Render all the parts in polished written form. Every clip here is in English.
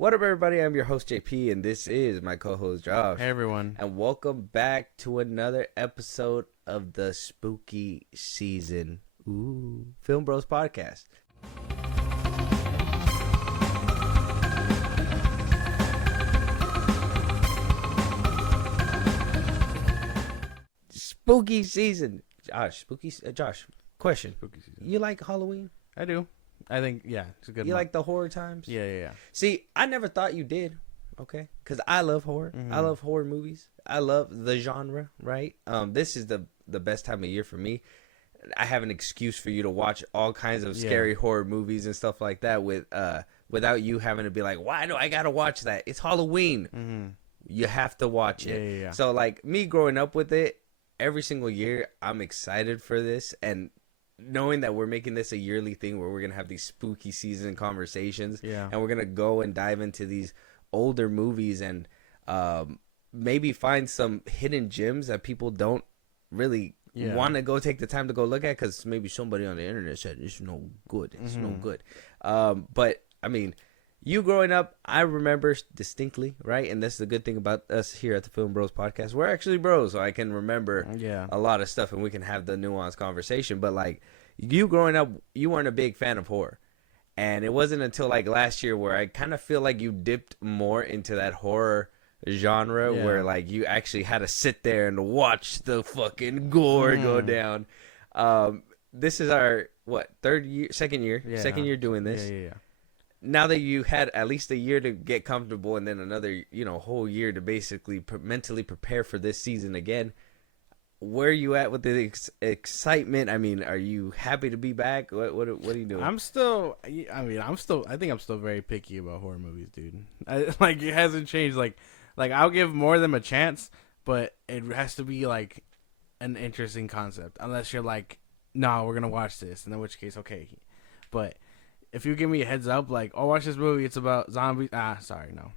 What up, everybody? I'm your host, JP, and this is my co-host, Josh. Hey, everyone. And welcome back to another episode of the spooky season. Ooh, FilmBros podcast. Spooky season. Josh, question. Spooky season. You like Halloween? I do. I think, yeah, it's a good You month. like the horror times? Yeah. See, I never thought you did, okay? Because I love horror. Mhm. I love horror movies. I love the genre, right? This is the best time of year for me. I have an excuse for you to watch all kinds of scary horror movies and stuff like that without you having to be like, why do I gotta watch that? It's Halloween. Mm-hmm. You have to watch it. Yeah. So, like, me growing up with it, every single year, I'm excited for this. And knowing that we're making this a yearly thing where we're going to have these spooky season conversations. Yeah. And we're going to go and dive into these older movies and maybe find some hidden gems that people don't really want to go take the time to go look at because maybe somebody on the internet said it's no good. It's no good. But, I mean, you growing up, I remember distinctly, right? And that's the good thing about us here at the Film Bros podcast. We're actually bros, so I can remember a lot of stuff and we can have the nuanced conversation. But, like, you growing up, you weren't a big fan of horror. And it wasn't until, like, last year where I kind of feel like you dipped more into that horror genre where, like, you actually had to sit there and watch the fucking gore go down. This is our, second year doing this. Yeah. Now that you had at least a year to get comfortable and then another, whole year to basically mentally prepare for this season again, where are you at with the excitement? I mean, are you happy to be back? What are you doing? I think I'm still very picky about horror movies, dude. Like, it hasn't changed. Like I'll give more of them a chance, but it has to be, like, an interesting concept. Unless you're like, no, we're going to watch this. And in which case, okay. But if you give me a heads up, like, oh, watch this movie, it's about zombies. Sorry, no.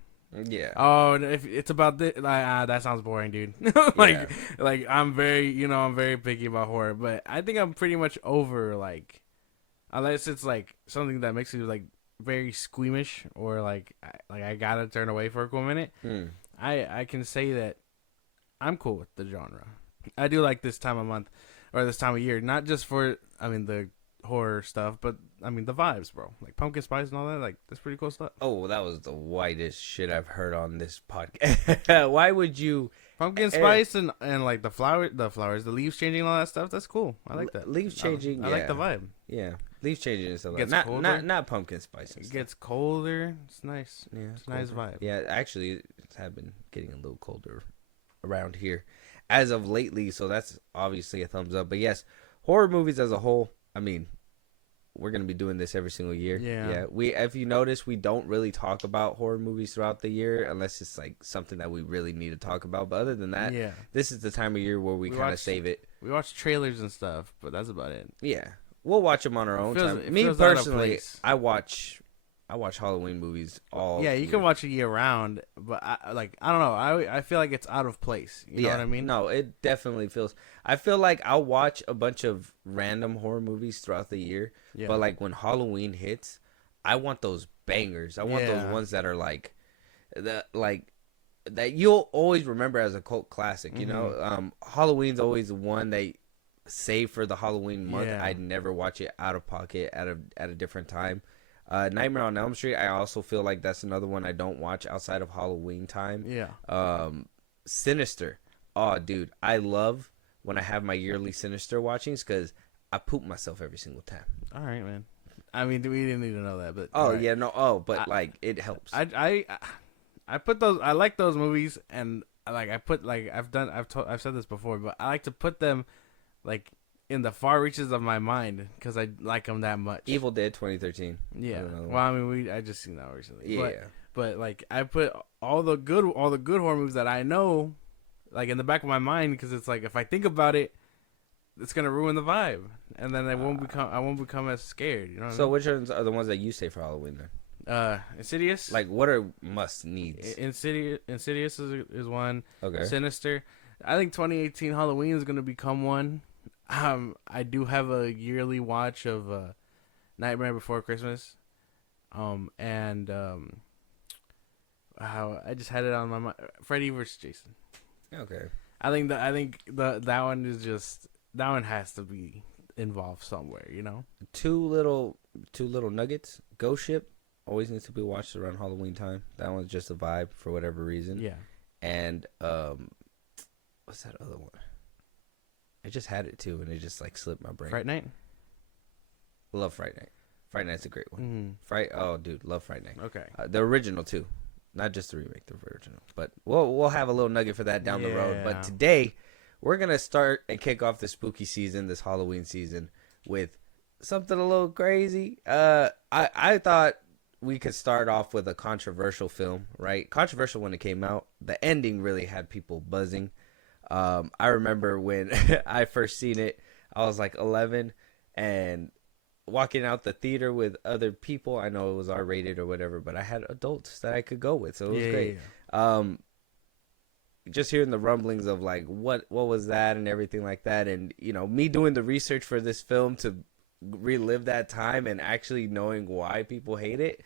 Yeah. Oh, if it's about this, like, that sounds boring, dude. Like I'm very picky about horror, but I think I'm pretty much over, like, unless it's like something that makes you, like, very squeamish or like I gotta turn away for a cool minute. I can say that I'm cool with the genre. I do like this time of month or this time of year, not just for the horror stuff, but the vibes, bro. Like pumpkin spice and all that, like, that's pretty cool stuff. Oh, that was the whitest shit I've heard on this podcast. Why would you pumpkin spice and like the flowers, the leaves changing and all that stuff? That's cool. I like that. Leaves changing. I like the vibe. Yeah, leaves changing and stuff. Gets like colder. Not pumpkin spice. It gets colder. It's nice. Yeah, it's a nice vibe. Yeah, actually, it's have been getting a little colder around here as of lately. So that's obviously a thumbs up. But yes, horror movies as a whole. I mean, we're gonna be doing this every single year. Yeah. If you notice, we don't really talk about horror movies throughout the year unless it's like something that we really need to talk about. But other than that, this is the time of year where we kind of save it. We watch trailers and stuff, but that's about it. Yeah, we'll watch them on our own time. Me personally, I watch Halloween movies all. Yeah, you can watch it year round, but I don't know. I feel like it's out of place. You know what I mean? No, it definitely feels. I feel like I'll watch a bunch of random horror movies throughout the year, but like when Halloween hits, I want those bangers. I want those ones that are like that you'll always remember as a cult classic. You know, Halloween's always the one they save for the Halloween month. I'd never watch it out of pocket at a different time. Nightmare on Elm Street, I also feel like that's another one I don't watch outside of Halloween time. Sinister. Oh, dude, I love when I have my yearly Sinister watchings because I poop myself every single time. All right, man. I mean, we didn't need to know that, but like it helps. I put those. I like those movies, and I've said this before, but I like to put them like in the far reaches of my mind because I like them that much. Evil Dead 2013. Yeah. Well, I just seen that recently. Yeah. But like I put all the good horror movies that I know, like, in the back of my mind because it's like if I think about it, it's gonna ruin the vibe, and then I won't become as scared. You know. So which ones are the ones that you say for Halloween then? Insidious. Like, what are must needs? Insidious is one. Okay. Sinister. I think 2018 Halloween is gonna become one. I do have a yearly watch of Nightmare Before Christmas, and Wow, I just had it on my mind. Freddy versus Jason. Okay. I think that one is just that one has to be involved somewhere. You know. Two little nuggets. Ghost Ship always needs to be watched around Halloween time. That one's just a vibe for whatever reason. Yeah. And what's that other one? I just had it too, and it just like slipped my brain. Fright Night. Love Fright Night. Fright Night's a great one. Mm-hmm. Oh, dude, love Fright Night. Okay. The original too, not just the remake, the original. But we'll have a little nugget for that down the road. But today, we're gonna start and kick off the spooky season, this Halloween season, with something a little crazy. I thought we could start off with a controversial film, right? Controversial when it came out. The ending really had people buzzing. I remember when I first seen it, I was like 11, and walking out the theater with other people. I know it was R-rated or whatever, but I had adults that I could go with, so it was great. Yeah. Just hearing the rumblings of like what was that and everything like that, and you know, me doing the research for this film to relive that time and actually knowing why people hate it.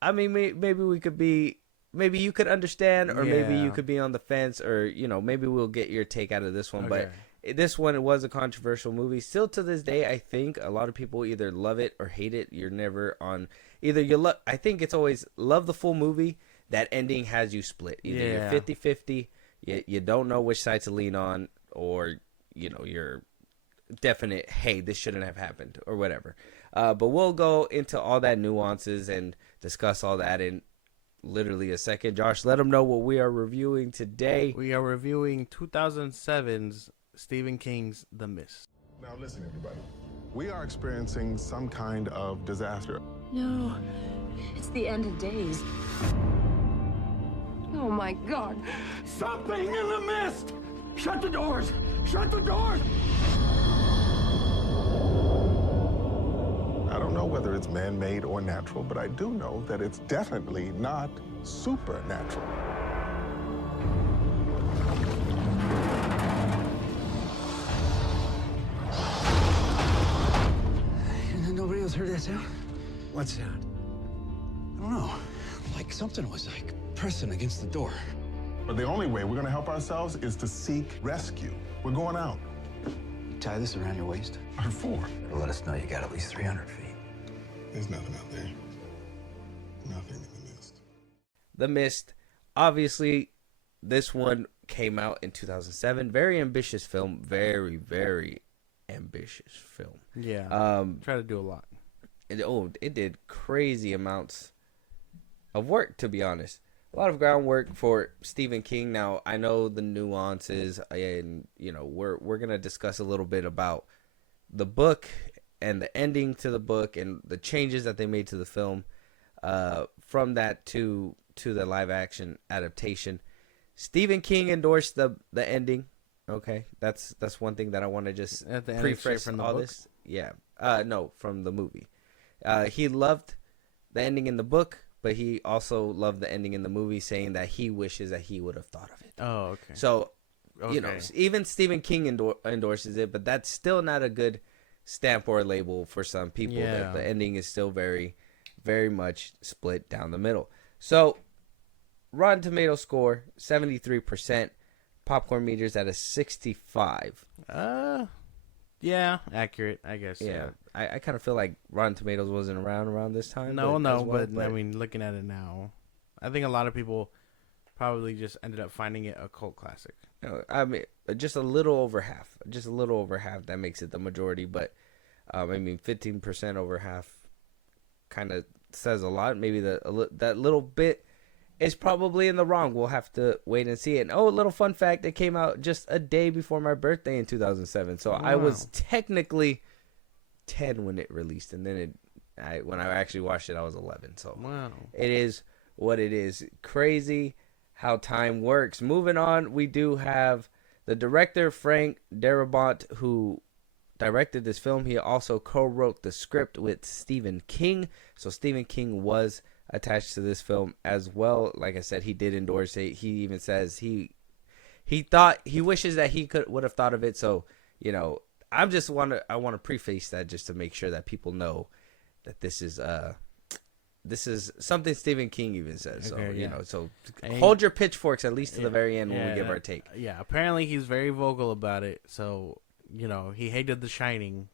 I mean, maybe we could be, maybe you could understand, or maybe you could be on the fence, or you know, maybe we'll get your take out of this one. Okay. But this one was a controversial movie. Still to this day, I think a lot of people either love it or hate it. You're never on either. I think it's always love the full movie. That ending has you split. Either you're 50-50, you don't know which side to lean on, or you know, you're definite, hey, this shouldn't have happened, or whatever. But we'll go into all that nuances and discuss all that in literally a second. Josh, let them know what we are reviewing today. We are reviewing 2007's Stephen King's The Mist. Now listen, everybody. We are experiencing some kind of disaster. No, it's the end of days. Oh my God. Something in the mist! Shut the doors! Shut the doors! I don't know whether it's man-made or natural, but I do know that it's definitely not supernatural. Nobody else heard that sound? What sound? I don't know. Like something was like pressing against the door. But the only way we're gonna help ourselves is to seek rescue. We're going out. You tie this around your waist? What for? It'll let us know you got at least 300 feet. There's nothing out there. Nothing in the mist. The Mist. Obviously, this one came out in 2007. Very ambitious film. Very, very ambitious film. Yeah. Try to do a lot. It did crazy amounts of work, to be honest. A lot of groundwork for Stephen King. Now, I know the nuances, and you know, we're gonna discuss a little bit about the book and the ending to the book and the changes that they made to the film, from that to the live action adaptation. Stephen King endorsed the ending. Okay, that's one thing that I want to just preface from all this. Yeah, no, from the movie. He loved the ending in the book, but he also loved the ending in the movie, saying that he wishes that he would have thought of it. Oh, okay. So, you know, even Stephen King endorses it, but that's still not a good stamp or label for some people. Yeah. That the ending is still very, very much split down the middle. So, Rotten Tomato score 73%. Popcorn meters at a 65. Yeah, accurate, I guess. Yeah. I kind of feel like Rotten Tomatoes wasn't around this time. But I mean, looking at it now, I think a lot of people probably just ended up finding it a cult classic. I mean, just a little over half. That makes it the majority. But, I mean, 15% over half kind of says a lot. Maybe that little bit is probably in the wrong. We'll have to wait and see it. And, a little fun fact, it came out just a day before my birthday in 2007. So I was technically 10 when it released. And then when I actually watched it, I was 11. So it is what it is. Crazy how time works. Moving on, we do have the director, Frank Darabont, who directed this film. He also co-wrote the script with Stephen King. So Stephen King was attached to this film as well. Like I said, he did endorse it. He even says he wishes that he would have thought of it. So, you know, I want to preface that just to make sure that people know that this is this is something Stephen King even says. So Okay, you yeah. know, so And hold your pitchforks at least to the very end when we give our take. Yeah, apparently he's very vocal about it. So, you know, he hated The Shining,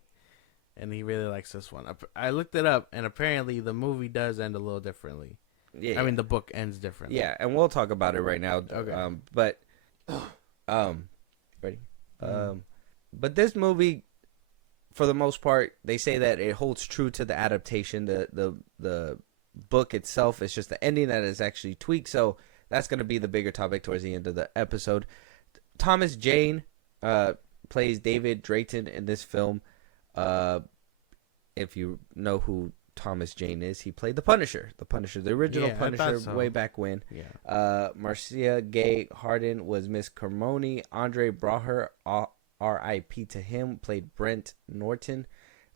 and he really likes this one. I looked it up, and apparently the movie does end a little differently. Yeah, I mean, the book ends differently. yeah, and we'll talk about it right now. Okay. But ready? But this movie, for the most part, they say that it holds true to the adaptation. The book itself is just the ending that is actually tweaked. So that's going to be the bigger topic towards the end of the episode. Thomas Jane plays David Drayton in this film. If you know who Thomas Jane is, he played the Punisher, the original Punisher, way back when. Yeah. Marcia Gay Harden was Miss Carmoni. Andre Braugher, R.I.P. to him, played Brent Norton.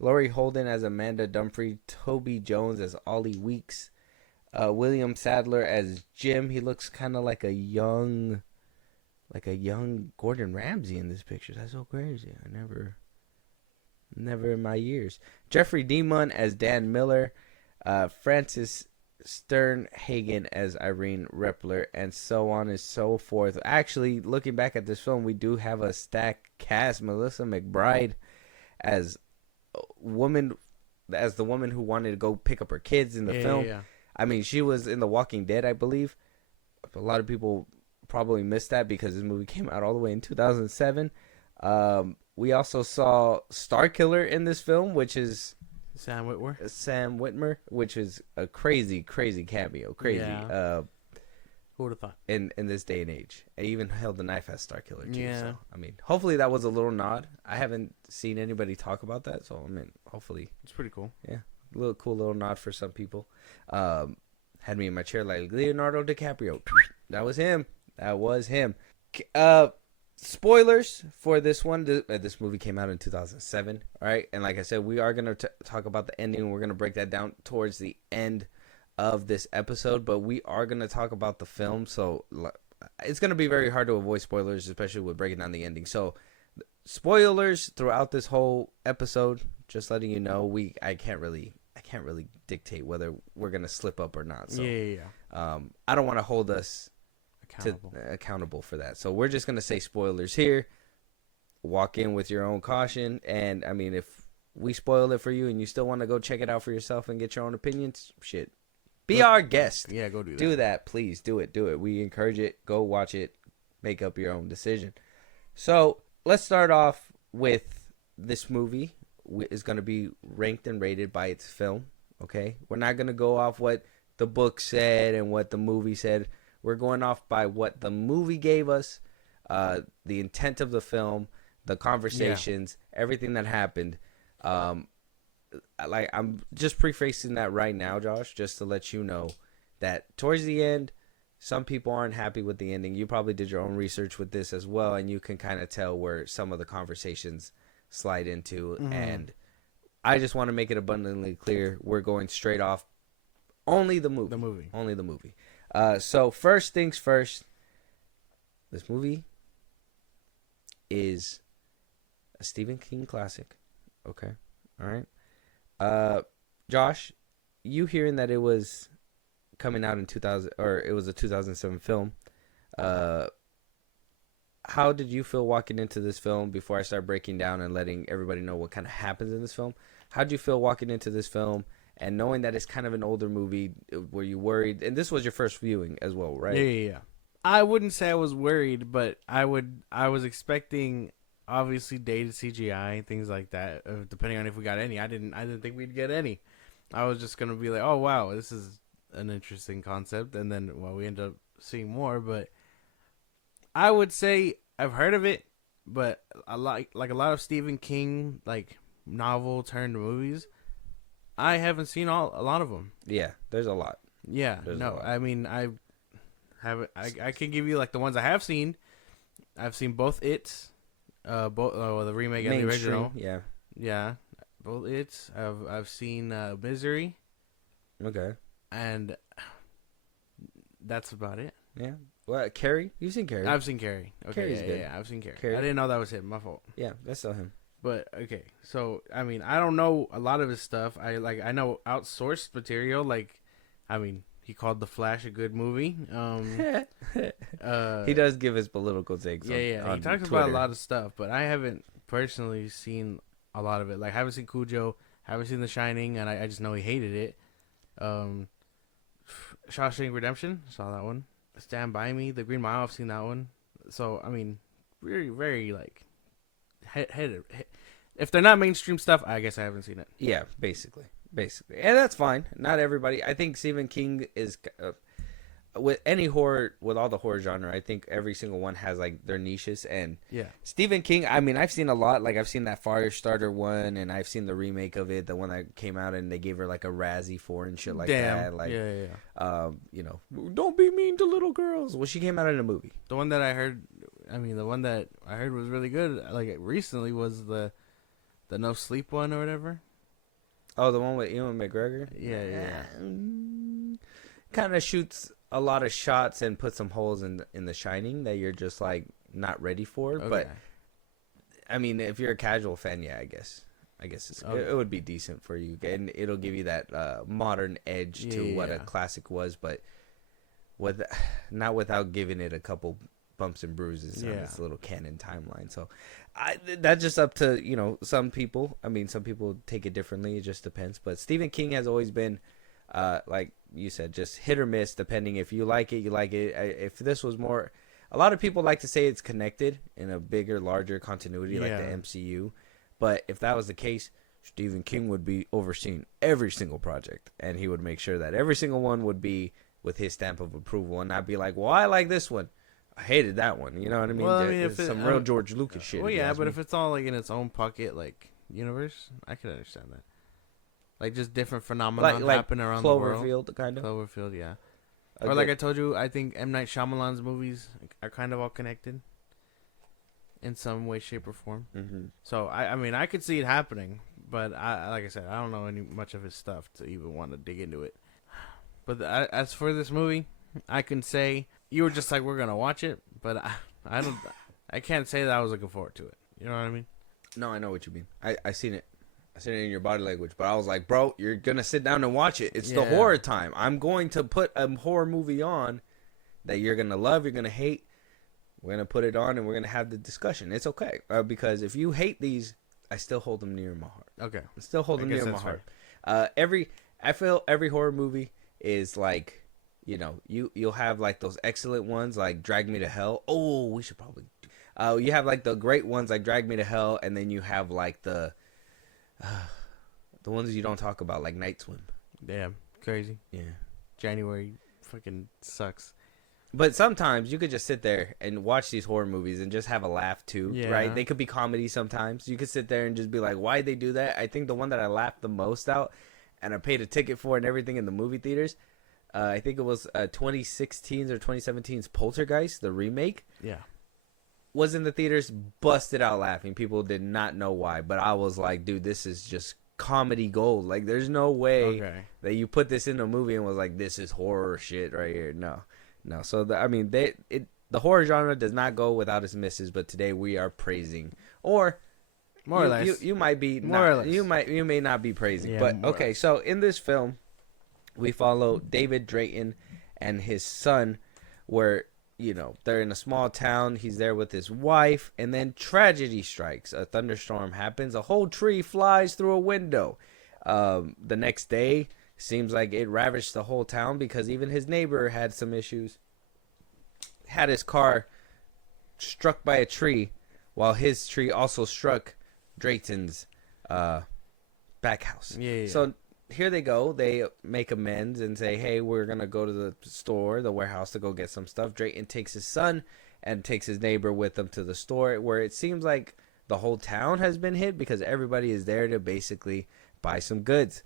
Laurie Holden as Amanda Dumfrey. Toby Jones as Ollie Weeks. William Sadler as Jim. He looks kind of like a young Gordon Ramsay in this picture. That's so crazy. I never in my years. Jeffrey Demun as Dan Miller. Francis Sternhagen as Irene Repler, and so on and so forth. Actually, looking back at this film, we do have a stacked cast. Melissa McBride as the woman who wanted to go pick up her kids in the film. Yeah. I mean, she was in The Walking Dead, I believe. A lot of people probably missed that because this movie came out all the way in 2007. We also saw Starkiller in this film, which is Sam Witwer, which is a crazy cameo. Crazy. Yeah. Who would have thought? In this day and age. And even held the knife as Starkiller too. Yeah. So, I mean, hopefully that was a little nod. I haven't seen anybody talk about that, so I mean, hopefully. It's pretty cool. Yeah. Cool little nod for some people. Had me in my chair like Leonardo DiCaprio. That was him. Spoilers for this one. This movie came out in 2007. All right. And like I said, we are going to talk about the ending. We're going to break that down towards the end of this episode. But we are going to talk about the film. So it's going to be very hard to avoid spoilers, especially with breaking down the ending. So spoilers throughout this whole episode. Just letting you know, I can't really dictate whether we're going to slip up or not. So I don't want to hold us accountable for that. So we're just gonna say spoilers here. Walk in with your own caution, and I mean, if we spoil it for you and you still want to go check it out for yourself and get your own opinions, be our guest. Yeah, go do that. Do that, please. Do it. We encourage it. Go watch it. Make up your own decision. So let's start off with this movie. Is going to be ranked and rated by its film. Okay, we're not gonna go off what the book said and what the movie said. We're going off by what the movie gave us, the intent of the film, the conversations, everything that happened. I'm just prefacing that right now, Josh, just to let you know that towards the end, some people aren't happy with the ending. You probably did your own research with this as well, and you can kind of tell where some of the conversations slide into. Mm-hmm. And I just want to make it abundantly clear, we're going straight off only the movie. Only the movie. So first things first, this movie is a Stephen King classic. Okay. All right. Josh, you hearing that it was coming out in 2000, or it was a 2007 film. How did you feel walking into this film before I start breaking down and letting everybody know what kind of happens in this film? How did you feel walking into this film? And knowing that it's kind of an older movie, were you worried? And this was your first viewing as well, right? Yeah. I wouldn't say I was worried, but I was expecting obviously dated CGI, things like that. Depending on if we got any, I didn't think we'd get any. I was just gonna be like, oh wow, this is an interesting concept, and then we end up seeing more. But I would say I've heard of it, but a lot of Stephen King novel turned movies. I haven't seen a lot of them. Yeah, there's a lot. Yeah, I mean, I can give you the ones I have seen. I've seen both It's, both the remake and the original. Yeah, both It's. I've seen Misery. Okay. And that's about it. Yeah. Well, Carrie, you've seen Carrie. I've seen Carrie. Okay, Carrie's good. Yeah, I've seen Carrie. Carrie. I didn't know that was him. My fault. Yeah, that's still him. But okay, so I mean, I don't know a lot of his stuff. I know outsourced material. I mean, he called The Flash a good movie. He does give his political takes. Yeah. On He talks Twitter. about a lot of stuff, but I haven't personally seen a lot of it. Like, I haven't seen Cujo, haven't seen The Shining, and I just know he hated it. Shawshank Redemption, saw that one. Stand By Me, The Green Mile, I've seen that one. So, I mean, very, very, like, if they're not mainstream stuff, I guess I haven't seen it. Yeah, basically, and that's fine. Not everybody. I think Stephen King is with any horror, with all the horror genre. I think every single one has like their niches, and Yeah. Stephen King. I mean, I've seen a lot. Like I've seen that Firestarter one, and I've seen the remake of it, the one that came out, and they gave her like a Razzie for and shit like that. Like, Yeah. you know, don't be mean to little girls. Well, she came out in a movie. The one that I heard, the one that I heard was really good, like recently, was the No Sleep one or whatever. Oh, the one with Ewan McGregor. Yeah. Kind of shoots a lot of shots and puts some holes in The Shining that you're just like not ready for. Okay. But I mean, if you're a casual fan, yeah, I guess it would be decent for you, and it'll give you that modern edge to what a classic was, but not without giving it a couple bumps and bruises on this little canon timeline. So that's just up to some people. I mean, some people take it differently. It just depends. But Stephen King has always been like you said, just hit or miss, depending. If you like it, you like it. If this was more, a lot of people like to say it's connected in a bigger, larger continuity like the MCU. But if that was the case, Stephen King would be overseeing every single project, and he would make sure that every single one would be with his stamp of approval, and not be like, well, I like this one, I hated that one. You know what I mean? Well, It's some real George Lucas shit. Well, yeah, but if it's all like in its own pocket, like universe, I could understand that. Like just different phenomena happen around the world. Cloverfield, kind of. Cloverfield, yeah. Or like I told you, I think M. Night Shyamalan's movies are kind of all connected in some way, shape, or form. Mm-hmm. So I mean, I could see it happening, but like I said, I don't know much of his stuff to even want to dig into it. But as for this movie, I can say you were just like, we're gonna watch it, but I can't say that I was looking forward to it. You know what I mean? No, I know what you mean. I seen it. I seen it in your body language, but I was like, bro, you're gonna sit down and watch it. It's the horror time. I'm going to put a horror movie on that you're gonna love, you're gonna hate. We're gonna put it on and we're gonna have the discussion. It's okay, because if you hate these, I still hold them near my heart. Okay, I still hold them near my heart. I feel every horror movie is like, you'll have like those excellent ones like Drag Me to Hell. Oh, we should probably you have like the great ones like Drag Me to Hell, and then you have like the ones you don't talk about like Night Swim. Damn, crazy. Yeah, January fucking sucks. But sometimes you could just sit there and watch these horror movies and just have a laugh too, right? They could be comedy sometimes. You could sit there and just be like, why'd they do that? I think the one that I laughed the most out and I paid a ticket for and everything in the movie theaters, I think it was 2016's or 2017's Poltergeist, the remake. Yeah. Was in the theaters, busted out laughing. People did not know why, but I was like, dude, this is just comedy gold. Like, there's no way that you put this in a movie and was like, this is horror shit right here. No. So the horror genre does not go without its misses, but today we are praising, or more or less. You might be more or less. You may not be praising, Yeah, but okay. So in this film, we follow David Drayton and his son, where they're in a small town. He's there with his wife, and then tragedy strikes. A thunderstorm happens. A whole tree flies through a window. The next day, seems like it ravaged the whole town because even his neighbor had some issues. Had his car struck by a tree, while his tree also struck Drayton's back house. Yeah. So here they go. They make amends and say, hey, we're going to go to the store, the warehouse, to go get some stuff. Drayton takes his son and takes his neighbor with him to the store, where it seems like the whole town has been hit because everybody is there to basically buy some goods.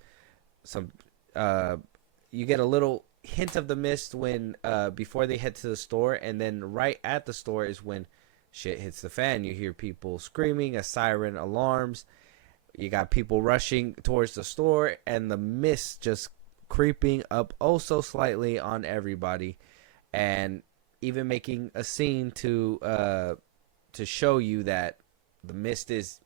You get a little hint of the mist when before they head to the store, and then right at the store is when shit hits the fan. You hear people screaming, a siren, alarms. You got people rushing towards the store, and the mist just creeping up oh so slightly on everybody, and even making a scene to show you that the mist is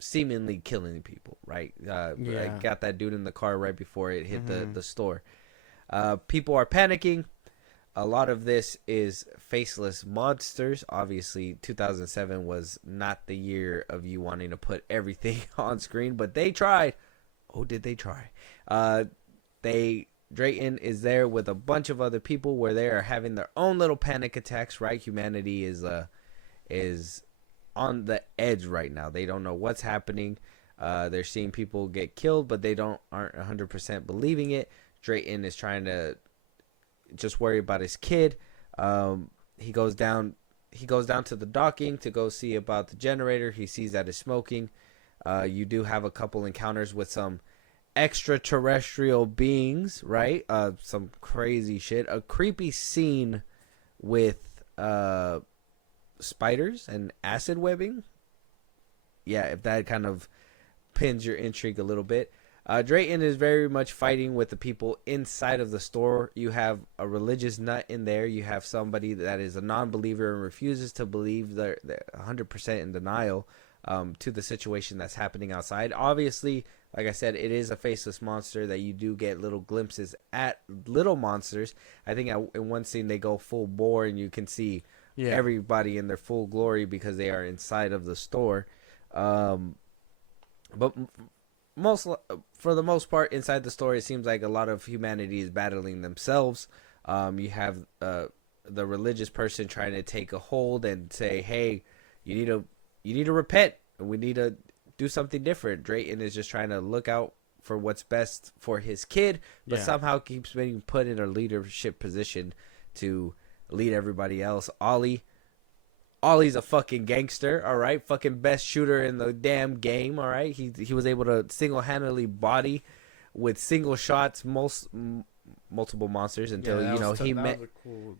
seemingly killing people, right? I got that dude in the car right before it hit the store. People are panicking. A lot of this is faceless monsters. Obviously, 2007 was not the year of you wanting to put everything on screen, but they tried. Oh, did they try? Drayton is there with a bunch of other people where they are having their own little panic attacks, right? Humanity is on the edge right now. They don't know what's happening. They're seeing people get killed, but they aren't 100% believing it. Drayton is trying to just worry about his kid. He goes down to the docking to go see about the generator. He sees that it's smoking. You do have a couple encounters with some extraterrestrial beings, right? Some crazy shit. A creepy scene with spiders and acid webbing. Yeah, if that kind of pins your intrigue a little bit. Drayton is very much fighting with the people inside of the store. You have a religious nut in there. You have somebody that is a non-believer and refuses to believe. They're 100% in denial to the situation that's happening outside. Obviously, like I said, it is a faceless monster that you do get little glimpses at little monsters. I think in one scene they go full bore and you can see everybody in their full glory because they are inside of the store. But for the most part, inside the story, it seems like a lot of humanity is battling themselves. You have the religious person trying to take a hold and say, "Hey, you need to repent. We need to do something different." Drayton is just trying to look out for what's best for his kid, but somehow keeps being put in a leadership position to lead everybody else. Ollie's a fucking gangster, all right? Fucking best shooter in the damn game, all right? He was able to single-handedly body with single shots multiple monsters until he met. Was a cool,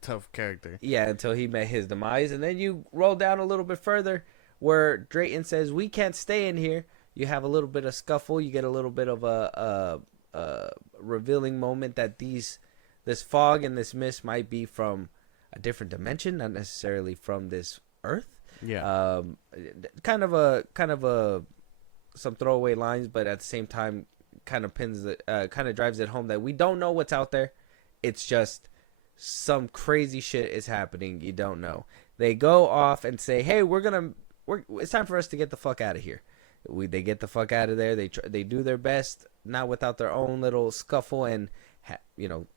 tough character. Yeah, until he met his demise, and then you roll down a little bit further where Drayton says, "We can't stay in here." You have a little bit of scuffle. You get a little bit of a revealing moment that this fog and this mist might be from a different dimension, not necessarily from this earth. Yeah. Kind of some throwaway lines, but at the same time, kind of drives it home that we don't know what's out there. It's just some crazy shit is happening. You don't know. They go off and say, "Hey, it's time for us to get the fuck out of here." They get the fuck out of there. They do their best, not without their own little scuffle, and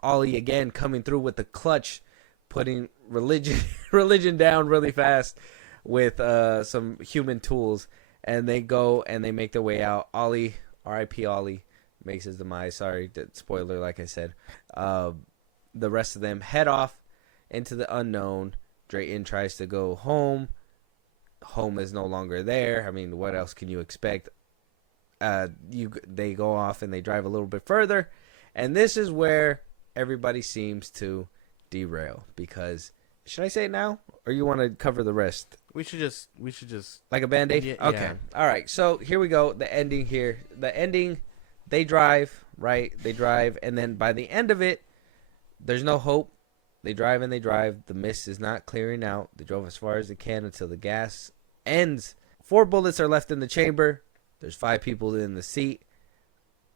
Ollie again coming through with the clutch, putting religion down really fast with some human tools, and they go and they make their way out. Ollie, R.I.P. Ollie, makes his demise. Sorry, spoiler, like I said. The rest of them head off into the unknown. Drayton tries to go home. Home is no longer there. I mean, what else can you expect? They go off and they drive a little bit further, and this is where everybody seems to derail, because should I say it now, or you want to cover the rest? We should just like a band-aid. Yeah, okay. yeah. All right, so here we go. The ending here. They drive, right? They drive, and then by the end of it, there's no hope. They drive and they drive. The mist is not clearing out. They drove as far as they can until the gas ends. 4 bullets are left in the chamber. There's 5 people in the seat.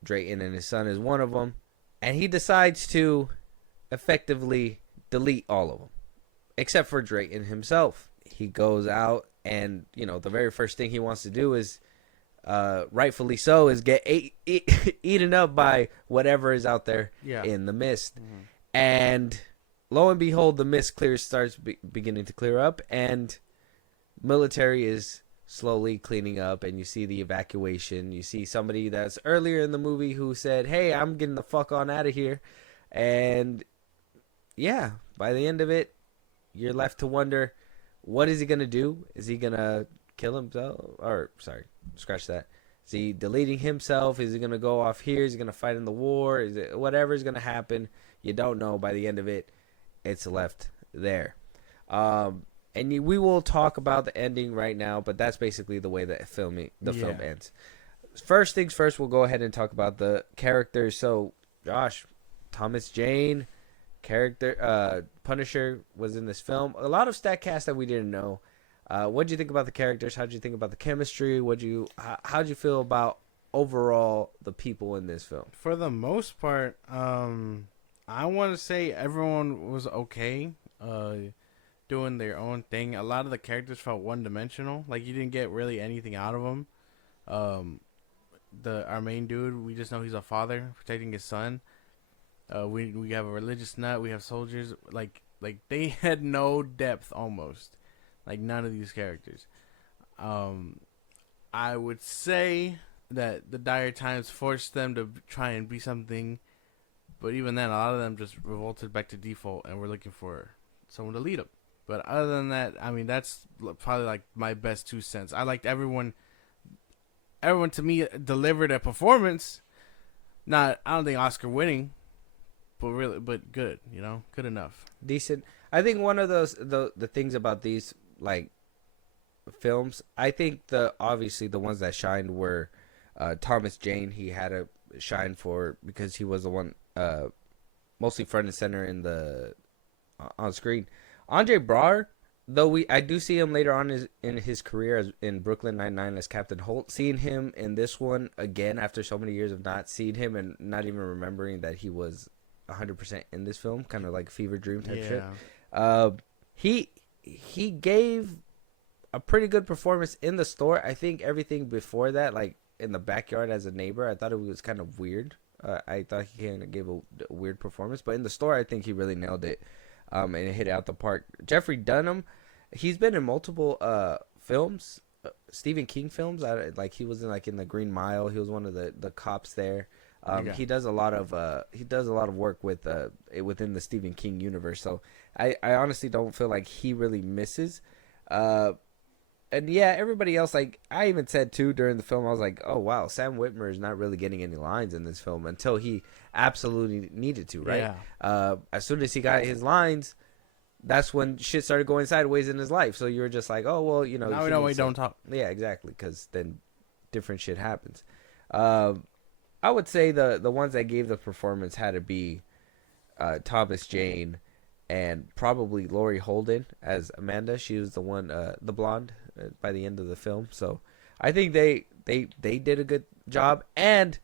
Drayton and his son is one of them, and he decides to effectively delete all of them, except for Drayton himself. He goes out, and the very first thing he wants to do is, rightfully so, is get eaten up by whatever is out there in the mist. Mm-hmm. And lo and behold, the mist starts beginning to clear up, and military is slowly cleaning up, and you see the evacuation. You see somebody that's earlier in the movie who said, "Hey, I'm getting the fuck on out of here," and yeah, by the end of it, you're left to wonder, what is he going to do? Is he going to kill himself? Or, sorry, scratch that. Is he deleting himself? Is he going to go off here? Is he going to fight in the war? Is it whatever is going to happen? You don't know. By the end of it, it's left there. And we will talk about the ending right now, but that's basically the way that film ends. First things first, we'll go ahead and talk about the characters. So, Josh, Thomas Jane, character Punisher was in this film. A lot of stat cast that we didn't know. What did you think about the characters? How did you think about the chemistry? How did you feel about overall the people in this film? For the most part, I want to say everyone was okay, doing their own thing. A lot of the characters felt one dimensional. Like you didn't get really anything out of them. Our main dude, we just know he's a father protecting his son. We have a religious nut. We have soldiers. Like they had no depth almost. Like none of these characters. I would say that the dire times forced them to try and be something, but even then, a lot of them just revolted back to default, and we're looking for someone to lead them. But other than that, I mean, that's probably like my best 2 cents. I liked everyone. Everyone to me delivered a performance. I don't think Oscar winning, but good. You know, good enough. Decent. I think one of the things about these like films, I think obviously the ones that shined were Thomas Jane. He had a shine for because he was the one mostly front and center in the on screen. Andre Braugher, though I do see him later on in his career in Brooklyn Nine-Nine as Captain Holt. Seeing him in this one again after so many years of not seeing him and not even remembering that he was 100% in this film, kind of like fever dream type shit. He gave a pretty good performance in the store. I think everything before that, like in the backyard as a neighbor, I thought it was kind of weird. I thought he kind of gave a weird performance, but in the store, I think he really nailed it, and it hit it out the park. Jeffrey Dunham, he's been in multiple films, Stephen King films. Like he was in the Green Mile. He was one of the cops there. He does a lot of work with within the Stephen King universe. So I honestly don't feel like he really misses. And yeah, everybody else, like I even said too during the film, I was like, oh wow, Sam Witwer is not really getting any lines in this film until he absolutely needed to, right? Yeah. As soon as he got his lines, that's when shit started going sideways in his life. So you were just like, oh well, you know. Now we know we don't talk. Yeah, exactly, because then different shit happens. I would say the ones that gave the performance had to be Thomas Jane and probably Laurie Holden as Amanda. She was the one, the blonde, by the end of the film. So I think they did a good job. And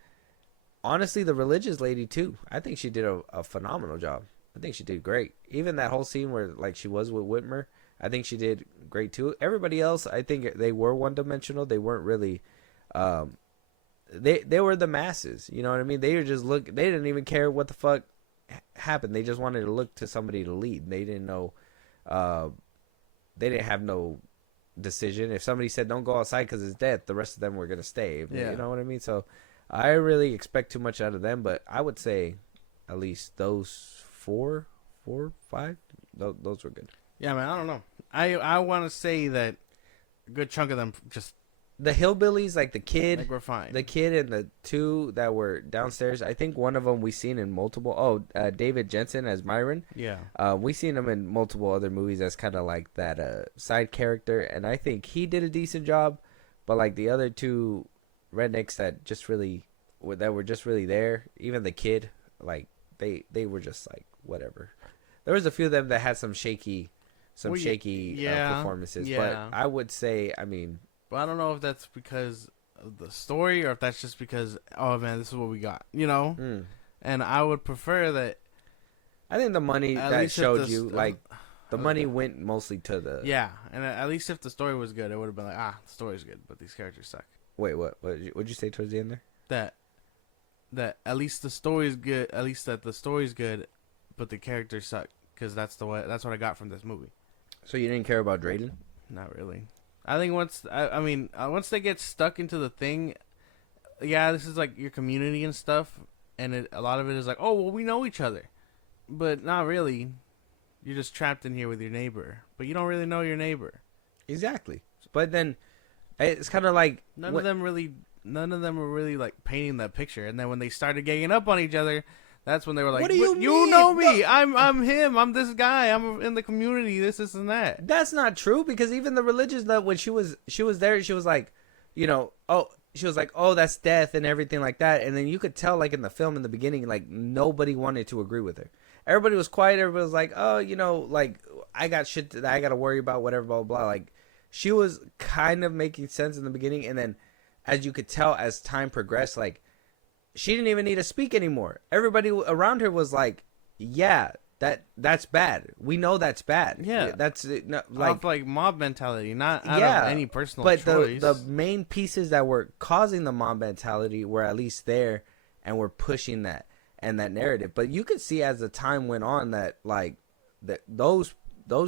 honestly, the religious lady too. I think she did a phenomenal job. I think she did great. Even that whole scene where like she was with Whitmer, I think she did great too. Everybody else, I think they were one dimensional. They weren't really. They were the masses. You know what I mean? They were just They didn't even care what the fuck happened. They just wanted to look to somebody to lead. They didn't know. They didn't have no decision. If somebody said don't go outside because it's death, the rest of them were gonna stay. Yeah. You know what I mean? So I really expect too much out of them, but I would say at least those four, 5, those were good. Yeah, man. I don't know. I want to say that a good chunk of them just. The hillbillies, like the kid, like we're fine. The kid and the two that were downstairs. I think one of them we seen in multiple. David Jensen as Myron. Yeah. We seen him in multiple other movies as kind of like that side character, and I think he did a decent job. But like the other two rednecks that were just really there, even the kid, like they were just like whatever. There was a few of them that had some shaky performances. Yeah. But I would say, I mean. But I don't know if that's because of the story or if that's just because, oh man, this is what we got, you know? And I would prefer that. I think the money that showed you, like, the money went mostly to the. Yeah, and at least if the story was good, it would have been like, the story's good, but these characters suck. Wait, what'd you say towards the end there? That at least the story's good, at least that the story's good, but the characters suck, because that's what I got from this movie. So you didn't care about Drayden? Not really. I think once they get stuck into the thing, yeah, this is like your community and stuff, and a lot of it is like, oh, well, we know each other, but not really. You're just trapped in here with your neighbor, but you don't really know your neighbor. Exactly. But then it's kind of like none of them were really like painting that picture, and then when they started ganging up on each other. That's when they were like, "What do you mean? You know me. I'm him. I'm this guy. I'm in the community. This and that." That's not true because even the religious nut, when she was there, she was like, oh, that's death and everything like that. And then you could tell, like in the film in the beginning, like nobody wanted to agree with her. Everybody was quiet. Everybody was like, oh, like I got shit that I got to worry about, whatever, blah, blah, blah. Like she was kind of making sense in the beginning, and then as you could tell as time progressed, like. She didn't even need to speak anymore. Everybody around her was like, yeah, that's bad. We know that's bad. Yeah. That's like mob mentality, not out yeah, of any personal but choice. the main pieces that were causing the mob mentality were at least there, and were pushing that and that narrative. But you could see as the time went on that like that those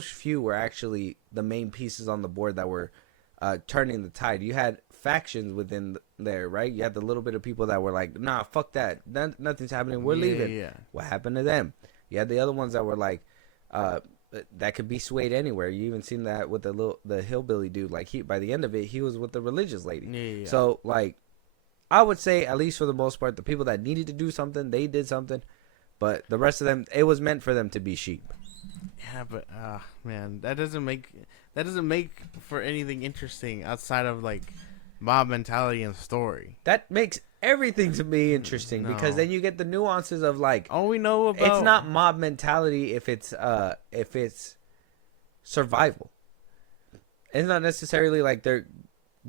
few were actually the main pieces on the board that were turning the tide. You had factions within there, right? You had the little bit of people that were like, nah, fuck that, nothing's happening, we're leaving. Yeah. What happened to them? You had the other ones that were like, that could be swayed anywhere. You even seen that with the hillbilly dude. Like by the end of it, he was with the religious lady. Yeah. So like, I would say at least for the most part, the people that needed to do something, they did something. But the rest of them, it was meant for them to be sheep. Yeah, but man, that doesn't make for anything interesting outside of like mob mentality and story. That makes everything to be interesting because then you get the nuances of like, all we know about it's not mob mentality if it's survival. It's not necessarily like they're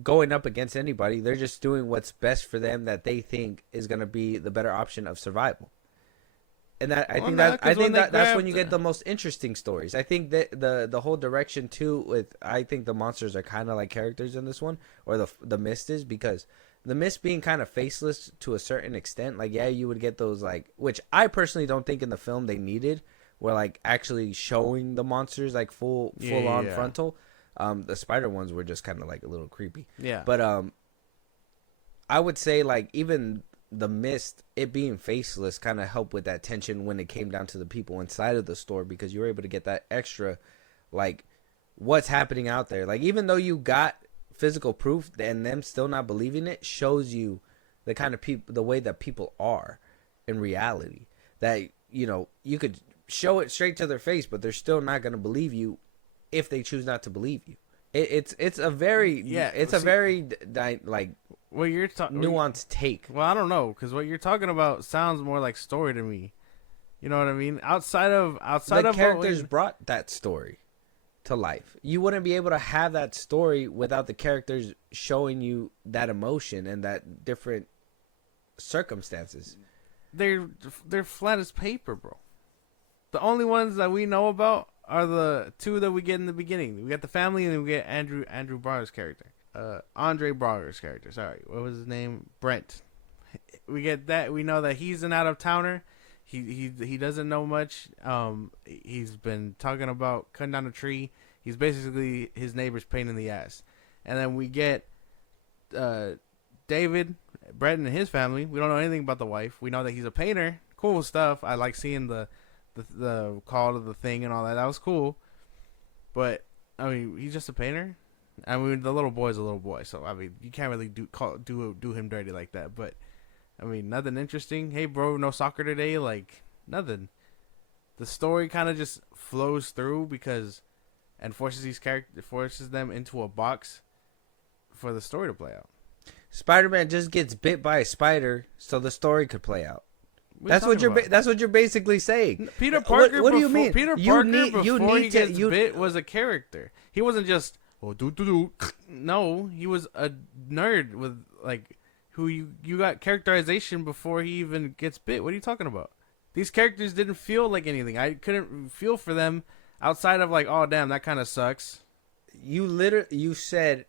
going up against anybody. They're just doing what's best for them that they think is going to be the better option of survival. And that I think that's when you get the most interesting stories. I think that the whole direction too with I think the monsters are kind of like characters in this one, or the Mist is, because the Mist being kind of faceless to a certain extent. Like, yeah, you would get those like, which I personally don't think in the film they needed, were like actually showing the monsters like full on frontal. The spider ones were just kind of like a little creepy. Yeah. But I would say like even the Mist, it being faceless, kind of helped with that tension when it came down to the people inside of the store, because you were able to get that extra, like, what's happening out there. Like, even though you got physical proof and them still not believing it, shows you the kind of people, the way that people are in reality. That, you know, you could show it straight to their face, but they're still not going to believe you if they choose not to believe you. It's a very like what you're nuanced take. Well, I don't know, because what you're talking about sounds more like story to me. You know what I mean? Outside of the characters brought that story to life. You wouldn't be able to have that story without the characters showing you that emotion and that different circumstances. They're flat as paper, bro. The only ones that we know about are the two that we get in the beginning. We got the family, and then we get Andrew Barr's character. Andre Braugher's character. Sorry, what was his name? Brent. We get that. We know that he's an out-of-towner. He doesn't know much. He's been talking about cutting down a tree. He's basically his neighbor's pain in the ass. And then we get David, Brent, and his family. We don't know anything about the wife. We know that he's a painter. Cool stuff. I like seeing the call to the thing and all that. That was cool. But I mean, he's just a painter. I mean, the little boy's a little boy, so I mean, you can't really do him dirty like that. But I mean, nothing interesting. Hey, bro, no soccer today. Like, nothing. The story kind of just flows through and forces them into a box for the story to play out. Spider-Man just gets bit by a spider so the story could play out. That's what you're basically saying. Peter Parker. What do you mean? Peter Parker before he gets bit was a character. He wasn't just No, he was a nerd with like who you got characterization before he even gets bit. What are you talking about? These characters didn't feel like anything. I couldn't feel for them outside of like, oh damn, that kind of sucks. You said,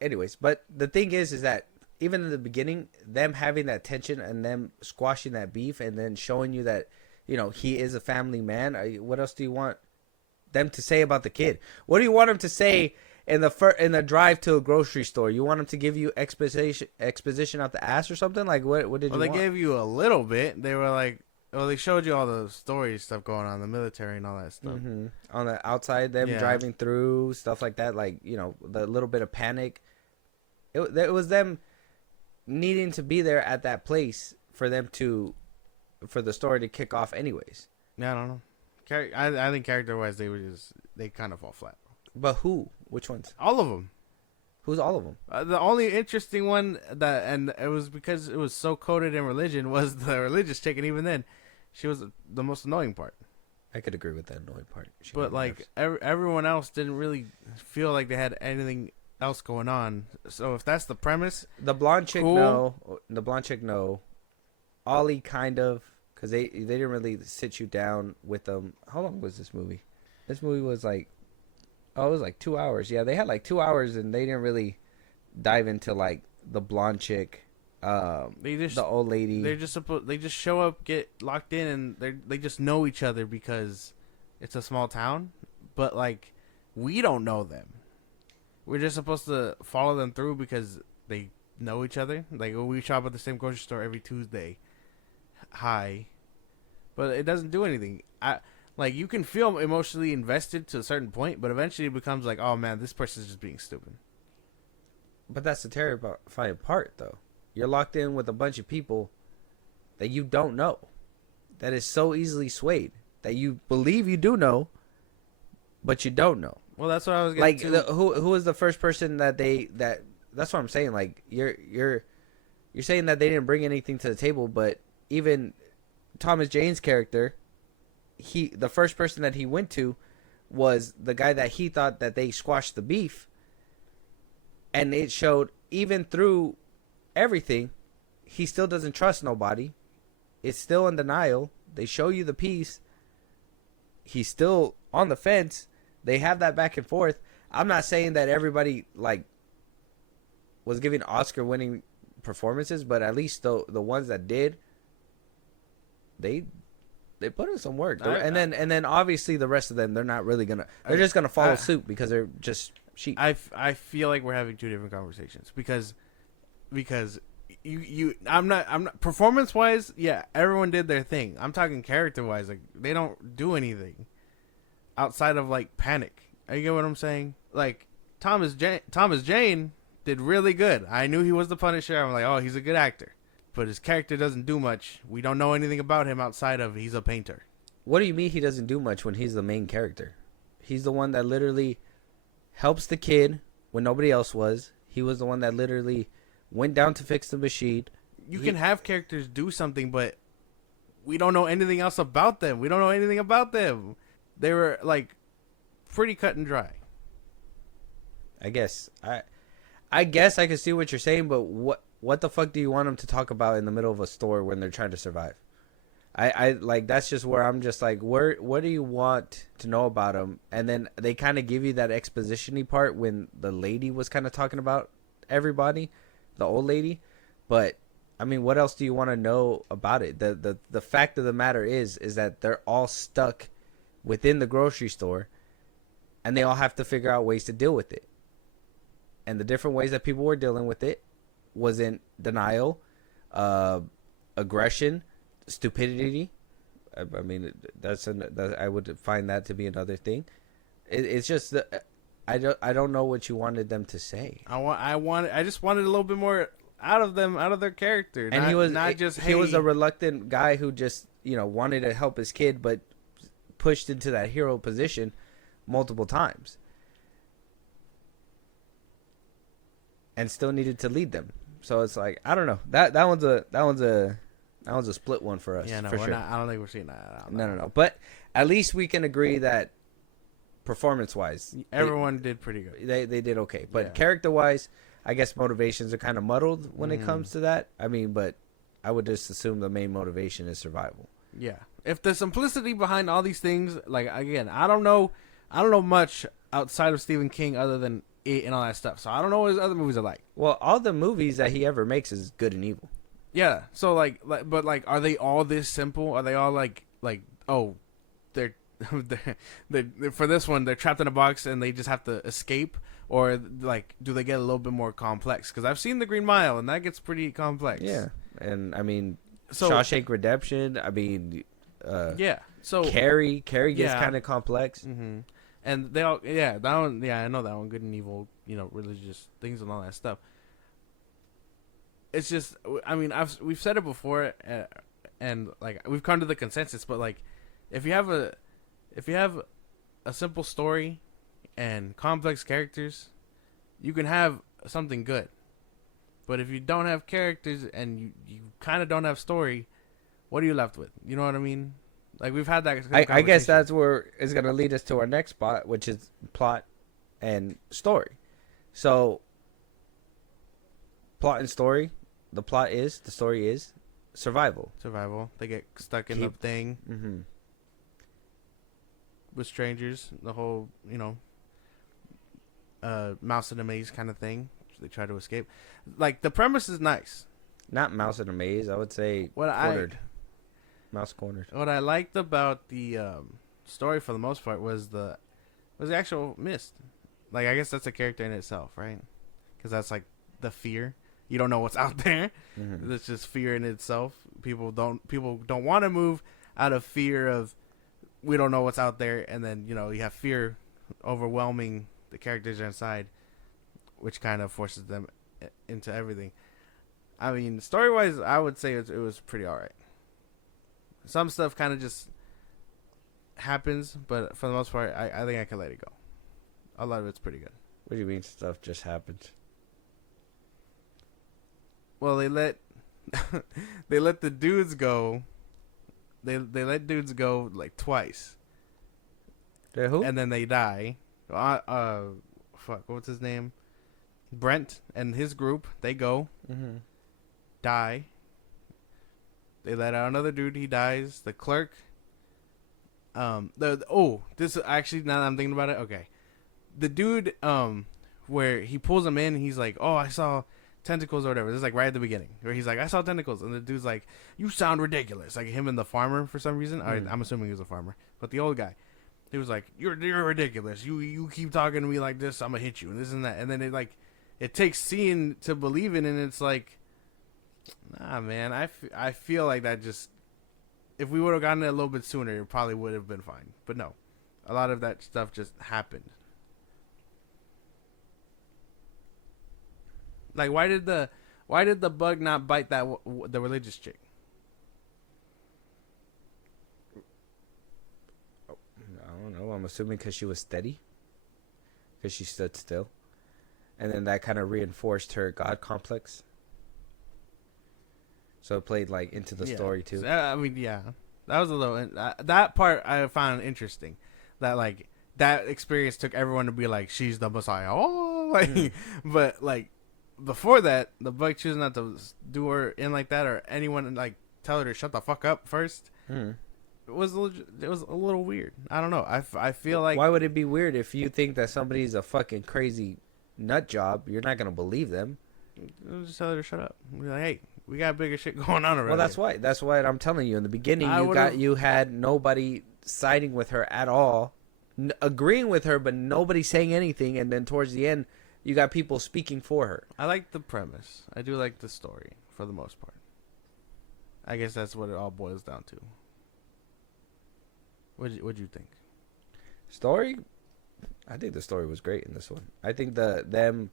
anyways. But the thing is that even in the beginning, them having that tension and them squashing that beef and then showing you that, you know, he is a family man. What else do you want them to say about the kid? What do you want him to say in the drive to a grocery store? You want him to give you exposition out the ass or something? Like what did you want? They gave you a little bit. They were like, well, they showed you all the story stuff going on, the military and all that stuff. Mm-hmm. On the outside, them driving through, stuff like that. Like, you know, the little bit of panic. It was them needing to be there at that place for the story to kick off anyways. Yeah, I don't know. I think character-wise, they kind of fall flat. But who? Which ones? All of them. Who's all of them? The only interesting one and it was because it was so coded in religion, was the religious chick, and even then, she was the most annoying part. I could agree with that annoying part. But like everyone else didn't really feel like they had anything else going on. So if that's the premise, the blonde chick, cool. No. The blonde chick, no. Ollie, kind of. because they didn't really sit you down with them. How long was this movie? This movie was like, oh, it was like 2 hours. Yeah, they had like 2 hours, and they didn't really dive into like the blonde chick, the old lady. They just show up, get locked in, and they just know each other because it's a small town. But like, we don't know them. We're just supposed to follow them through because they know each other. Like, we shop at the same grocery store every Tuesday. Hi. But it doesn't do anything. Like, you can feel emotionally invested to a certain point, but eventually it becomes like, oh man, this person's just being stupid. But that's the terrifying part, though. You're locked in with a bunch of people that you don't know, that is so easily swayed, that you believe you do know, but you don't know. Well, that's what I was getting like to. Who was the first person that that's what I'm saying. Like, you're saying that they didn't bring anything to the table, but even Thomas Jane's character, the first person that he went to was the guy that he thought that they squashed the beef, and it showed even through everything, he still doesn't trust nobody. It's still in denial. They show you the piece. He's still on the fence. They have that back and forth. I'm not saying that everybody like was giving Oscar-winning performances, but at least the ones that did, they put in some work. And then obviously the rest of them, they're not really gonna. They're just gonna follow suit because they're just sheep. I feel like we're having two different conversations because I'm not performance wise. Yeah, everyone did their thing. I'm talking character wise. Like, they don't do anything outside of like panic. You get what I'm saying? Like, Thomas Jane did really good. I knew he was the Punisher. I'm like, oh, he's a good actor, but his character doesn't do much. We don't know anything about him outside of he's a painter. What do you mean he doesn't do much when he's the main character? He's the one that literally helps the kid when nobody else was. He was the one that literally went down to fix the machine. You can have characters do something, but we don't know anything else about them. We don't know anything about them. They were like pretty cut and dry. I guess I guess I can see what you're saying, but what the fuck do you want them to talk about in the middle of a store when they're trying to survive? I like, that's just where I'm just like, what do you want to know about them? And then they kind of give you that exposition-y part when the lady was kind of talking about everybody, the old lady. But I mean, what else do you want to know about it? The fact of the matter is that they're all stuck within the grocery store, and they all have to figure out ways to deal with it. And the different ways that people were dealing with it was in denial, aggression, stupidity. I mean, I would find that to be another thing. It's just I don't know what you wanted them to say. I just wanted a little bit more out of them, out of their character. And he was a reluctant guy who just, wanted to help his kid, but pushed into that hero position multiple times, and still needed to lead them. So it's like, I don't know. That one's a split one for us. Yeah, no, for we're sure. not. I don't think we're seeing that. No. But at least we can agree that performance-wise, everyone did pretty good. They did okay. But character-wise, I guess motivations are kind of muddled when it comes to that. I mean, but I would just assume the main motivation is survival. Yeah. If the simplicity behind all these things, like, again, I don't know much outside of Stephen King other than It and all that stuff. So I don't know what his other movies are like. Well, all the movies that he ever makes is good and evil. Yeah. So but are they all this simple? Are they all like oh, they're for this one they're trapped in a box and they just have to escape, or like do they get a little bit more complex? Because I've seen The Green Mile and that gets pretty complex. Yeah, and I mean, Shawshank Redemption. I mean, yeah. So Carrie gets kind of complex. Mm-hmm. And they all, that one, I know that one, good and evil, religious things and all that stuff. It's just, I mean, we've said it before, and like we've come to the consensus. But like, if you have a simple story and complex characters, you can have something good. But if you don't have characters and you kind of don't have story, what are you left with? You know what I mean? Like, we've had that. I guess that's where it's going to lead us to our next spot, which is plot and story. So, plot and story. The story is survival. They get stuck in the thing Mm-hmm. with strangers. The whole, mouse in a maze kind of thing. They try to escape. Like, the premise is nice. Not mouse in a maze. I would say cornered. Mouse cornered. What I liked about the story for the most part was the actual mist. Like, I guess that's a character in itself, right? Because that's like the fear. You don't know what's out there. Mm-hmm. It's just fear in itself. People don't want to move out of fear of we don't know what's out there, and then you have fear overwhelming the characters inside, which kind of forces them into everything. I mean, story wise, I would say it was pretty alright. Some stuff kind of just happens, but for the most part, I think I can let it go. A lot of it's pretty good. What do you mean stuff just happens? Well, they let the dudes go. They let dudes go like twice. Who? And then they die. Fuck, what's his name? Brent and his group. They go, die. They let out another dude. He dies. The clerk. This actually, now that I'm thinking about it, okay. The dude, where he pulls him in, he's like, "Oh, I saw tentacles or whatever." This is like right at the beginning, where he's like, "I saw tentacles," and the dude's like, "You sound ridiculous." Like him and the farmer for some reason. I'm assuming he was a farmer, but the old guy, he was like, "You're ridiculous. You keep talking to me like this, I'm gonna hit you," and this and that. And then it takes seeing to believe it, and it's like, nah, man. I feel like that just, if we would have gotten it a little bit sooner, it probably would have been fine. But no, a lot of that stuff just happened. Like, why did the bug not bite the religious chick? I don't know. I'm assuming because she was steady. Because she stood still. And then that kind of reinforced her God complex. So it played, like, into the story, too. I mean, yeah. That was a little... that part I found interesting. That, like, that experience took everyone to be like, she's the Messiah. Oh! Like, but, like, before that, the bug choosing not to do her in like that, or anyone like tell her to shut the fuck up first. It was a little weird. I don't know. I feel like, why would it be weird if you think that somebody's a fucking crazy nut job? You're not gonna believe them. Just tell her to shut up. Be like, hey, we got bigger shit going on already. Well, that's why I'm telling you in the beginning. You had nobody siding with her at all, agreeing with her, but nobody saying anything. And then towards the end, you got people speaking for her. I like the premise. I do like the story for the most part. I guess that's what it all boils down to. What'd you think? Story? I think the story was great in this one. I think the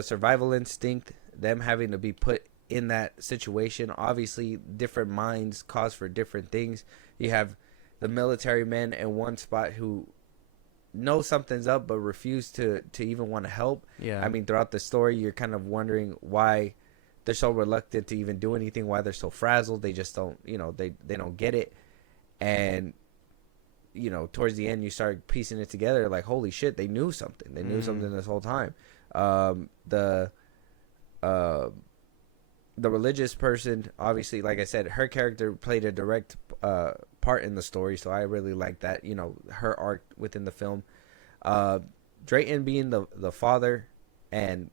survival instinct, them having to be put in that situation. Obviously, different minds cause for different things. You have the military men in one spot who know something's up but refuse to even want to help. Yeah. I mean, throughout the story, you're kind of wondering why they're so reluctant to even do anything, why they're so frazzled. They just don't, they don't get it. And, towards the end, you start piecing it together like, holy shit, they knew something. They knew something this whole time. The religious person, obviously, like I said, her character played a direct part in the story, so I really like that, her arc within the film. Drayton being the father and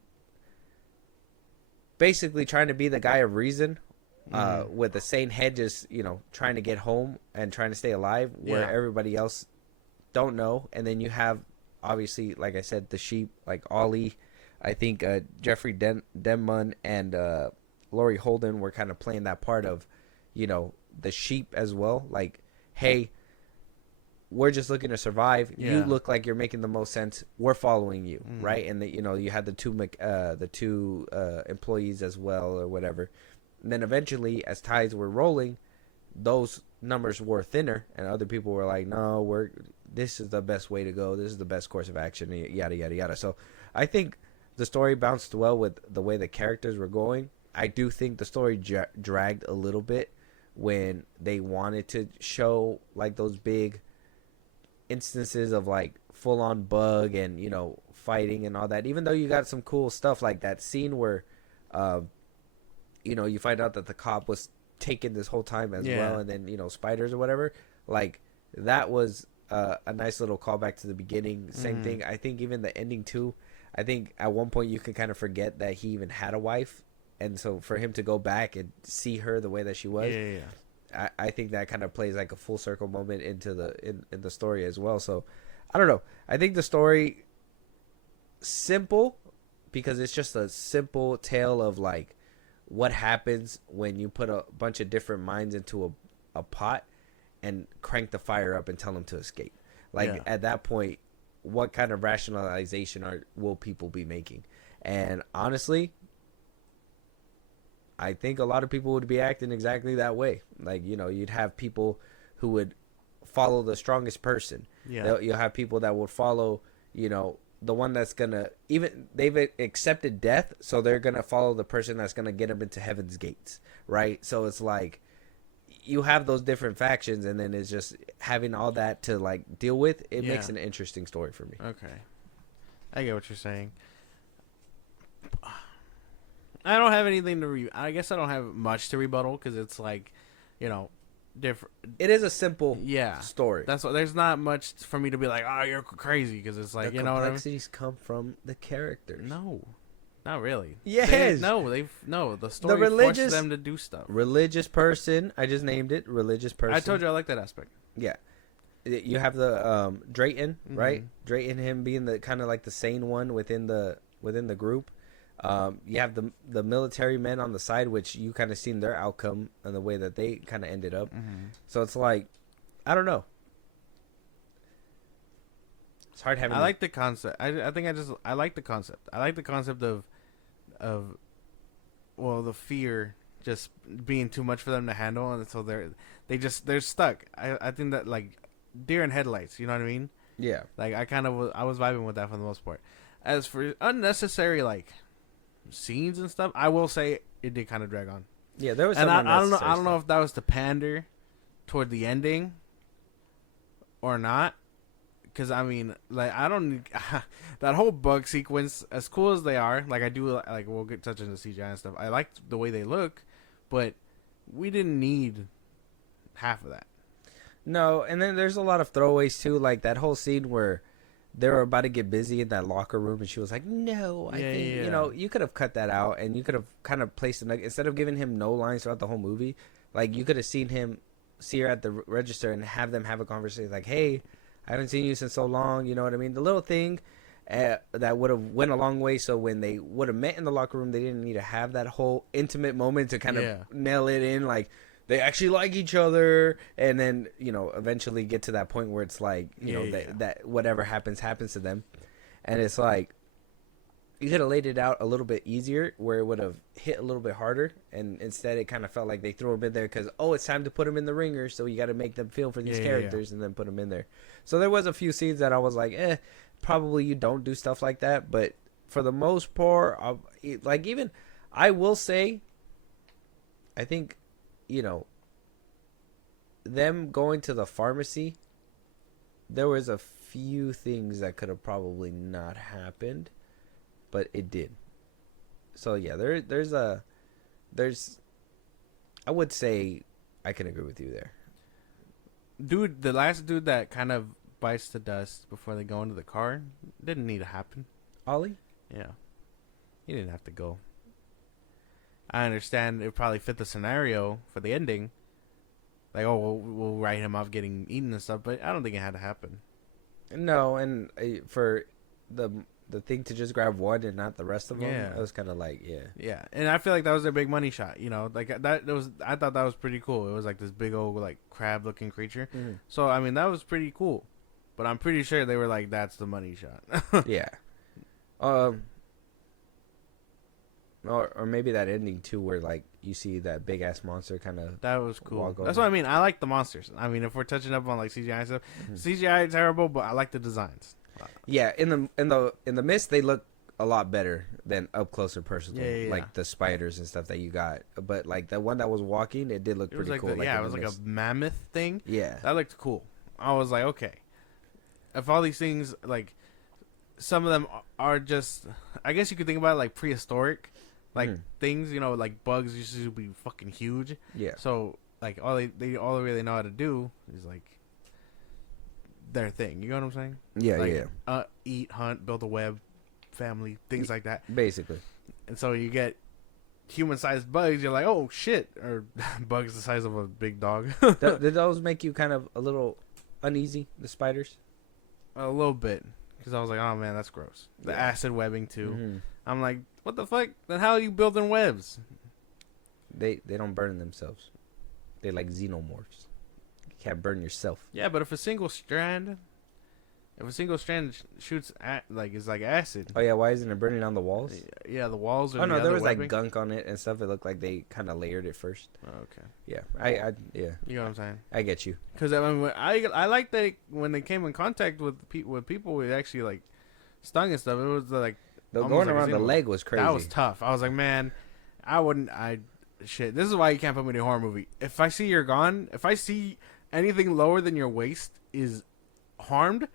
basically trying to be the guy of reason, with a sane head, just trying to get home and trying to stay alive, where everybody else don't know. And then you have, obviously, like I said, the sheep, like Ollie. I think Jeffrey Denman and Laurie Holden were kind of playing that part of, the sheep as well. Like, hey, we're just looking to survive. Yeah. You look like you're making the most sense. We're following you, right? And you had the two employees as well, or whatever. And then eventually, as tides were rolling, those numbers were thinner, and other people were like, "No, this is the best way to go. This is the best course of action." Yada yada yada. So, I think the story bounced well with the way the characters were going. I do think the story dragged a little bit when they wanted to show like those big instances of like full on bug and fighting and all that. Even though you got some cool stuff like that scene where you find out that the cop was taken this whole time as well, and then spiders or whatever. Like that was a nice little callback to the beginning. Same thing. I think even the ending too. I think at one point you can kind of forget that he even had a wife, and so for him to go back and see her the way that she was, I think that kind of plays like a full circle moment into in the story as well. So I don't know. I think the story simple because it's just a simple tale of like what happens when you put a bunch of different minds into a pot and crank the fire up and tell them to escape. Like at that point, what kind of rationalization will people be making? And honestly, I think a lot of people would be acting exactly that way. Like, you'd have people who would follow the strongest person. Yeah. You'll have people that would follow, the one that's gonna they've accepted death, so they're gonna follow the person that's gonna get them into heaven's gates, right? So it's like you have those different factions, and then it's just having all that to like deal with. It makes an interesting story for me. Okay, I get what you're saying. I don't have anything to I guess I don't have much to rebuttal because it's like, different. It is a simple story. That's what. There's not much for me to be like, oh, you're crazy, because it's like, the complexities come from the characters. No. Not really. Yes. The story forces them to do stuff. Religious person. I just named it. Religious person. I told you I like that aspect. Yeah. You have the Drayton, right? Drayton, him being the kind of like the sane one within the group. You have the military men on the side, which you kind of seen their outcome and the way that they kind of ended up. So it's like, I don't know. It's hard having. I like the concept. I think I like the concept. I like the concept of the fear just being too much for them to handle, and so they're stuck. I think that like deer in headlights. You know what I mean? Yeah. Like I was vibing with that for the most part. As for unnecessary like scenes and stuff, I will say it did kind of drag on. Yeah, there was. And some I don't know if that was to pander toward the ending or not. Because, I mean, like, I don't need that whole bug sequence, as cool as they are. Like, I do, like, we'll get touching the CGI and stuff. I like the way they look, but we didn't need half of that. No, and then there's a lot of throwaways, too. Like, that whole scene where they were about to get busy in that locker room, and she was like, no, I think, you could have cut that out, and you could have kind of placed him, like, instead of giving him no lines throughout the whole movie, like, you could have see her at the register and have them have a conversation, like, hey, I haven't seen you since so long, you know what I mean? The little thing that would have went a long way, so when they would have met in the locker room, they didn't need to have that whole intimate moment to kind of nail it in, like, they actually like each other, and then, eventually get to that point where it's like, that whatever happens to them. And it's like, you could have laid it out a little bit easier where it would have hit a little bit harder, and instead it kind of felt like they threw him in there because, it's time to put him in the ringer, so you got to make them feel for these characters and then put them in there. So there was a few scenes that I was like, probably you don't do stuff like that, but for the most part, like, even, I will say, I think, them going to the pharmacy, there was a few things that could have probably not happened, but it did. So yeah, there's I would say I can agree with you there. Dude, the last dude that kind of bites the dust before they go into the car didn't need to happen. Ollie? Yeah. He didn't have to go. I understand it probably fit the scenario for the ending. Like, we'll write him off getting eaten and stuff, but I don't think it had to happen. No, and for the thing to just grab one and not the rest of them, it was kind of like, yeah, and I feel like that was their big money shot, like I thought that was pretty cool. It was like this big old like crab looking creature, so I mean that was pretty cool, but I'm pretty sure they were like, that's the money shot. Yeah, or maybe that ending too, where like you see that big ass monster kind of. That was cool. That's what I mean. I like the monsters. I mean, if we're touching up on like CGI stuff, CGI is terrible, but I like the designs. Yeah, in the mist they look a lot better than up close and personal. Yeah. Like the spiders and stuff that you got. But like the one that was walking, it did look pretty like cool. it was like a mammoth thing. Yeah, that looked cool. I was like, okay, if all these things, like some of them are just, I guess you could think about it like prehistoric, Like things, you know, like bugs used to be fucking huge. Yeah. So like all they really know how to do is like their thing. You know what I'm saying? Yeah, like, eat, hunt, build a web, family, things like that. Basically. And so you get human-sized bugs. You're like, oh shit, or bugs the size of a big dog. Did those make you kind of a little uneasy? The spiders? A little bit, because I was like, oh man, that's gross. The acid webbing too. Mm-hmm. I'm like, what the fuck? Then how are you building webs? They don't burn themselves. They like xenomorphs. You can't burn yourself. Yeah, but if a single strand shoots at is like acid. Oh yeah, why isn't it burning on the walls? Yeah, the walls. Or Oh no, there was webbing. like gunk on it and stuff. It looked like they kind of layered it first. Oh, okay. Yeah, I yeah. You know what I'm saying? I get you. Because I mean, I like that when they came in contact with people, it actually like stung and stuff. It was like The almost going like a around the xenomorph. leg was crazy. That was tough. I was like, man, I wouldn't. Shit. This is why you can't put me in a horror movie. If I see you're gone, if I see anything lower than your waist is harmed,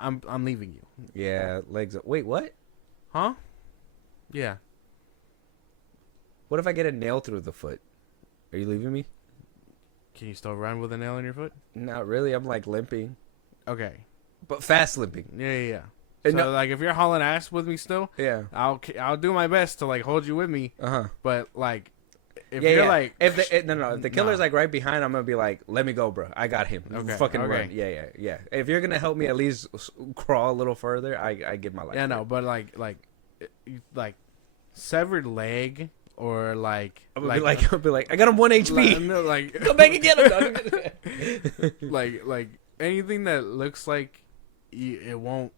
I'm leaving you. Yeah, legs. Wait, what? Huh? Yeah. What if I get a nail through the foot? Are you leaving me? Can you still run with a nail in your foot? Not really. I'm like limping, Okay. but fast limping. Yeah. And So no- like, if you're hauling ass with me still, Yeah. I'll do my best to like hold you with me. Uh-huh. But like, if Yeah, you're yeah. like, if the killer's nah. like right behind, I'm gonna be like, let me go, bro. I got him. Okay, Fucking okay. run. Yeah. If you're gonna help me at least crawl a little further, I give my life. yeah, for no, it. but like severed leg or like, I'll be like, I got him 1 HP. no, like Go back and get him, dog. like anything that looks like it won't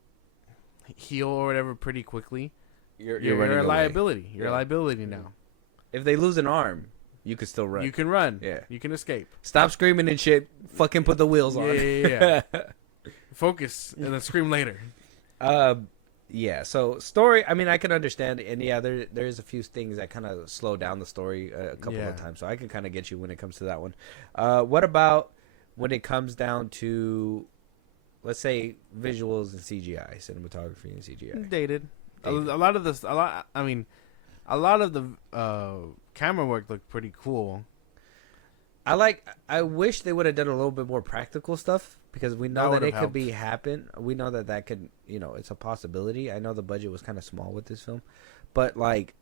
heal or whatever pretty quickly. You're running a away. liability. You're a Yeah. liability now. If they lose an arm, you could still run. You can run. Yeah. You can escape. Stop screaming and shit. Fucking put the wheels on. Yeah. Focus and then scream later. Yeah. So story. I mean, I can understand, and yeah, there's a few things that kind of slow down the story a couple Yeah. of times. So I can kind of get you when it comes to that one. What about when it comes down to, let's say, visuals and CGI, cinematography and CGI? Dated. A Dated. lot of this. A lot of the camera work looked pretty cool. I wish they would have done a little bit more practical stuff, because we know That that it would've could be happen. We know that could, it's a possibility. I know the budget was kind of small with this film, but like,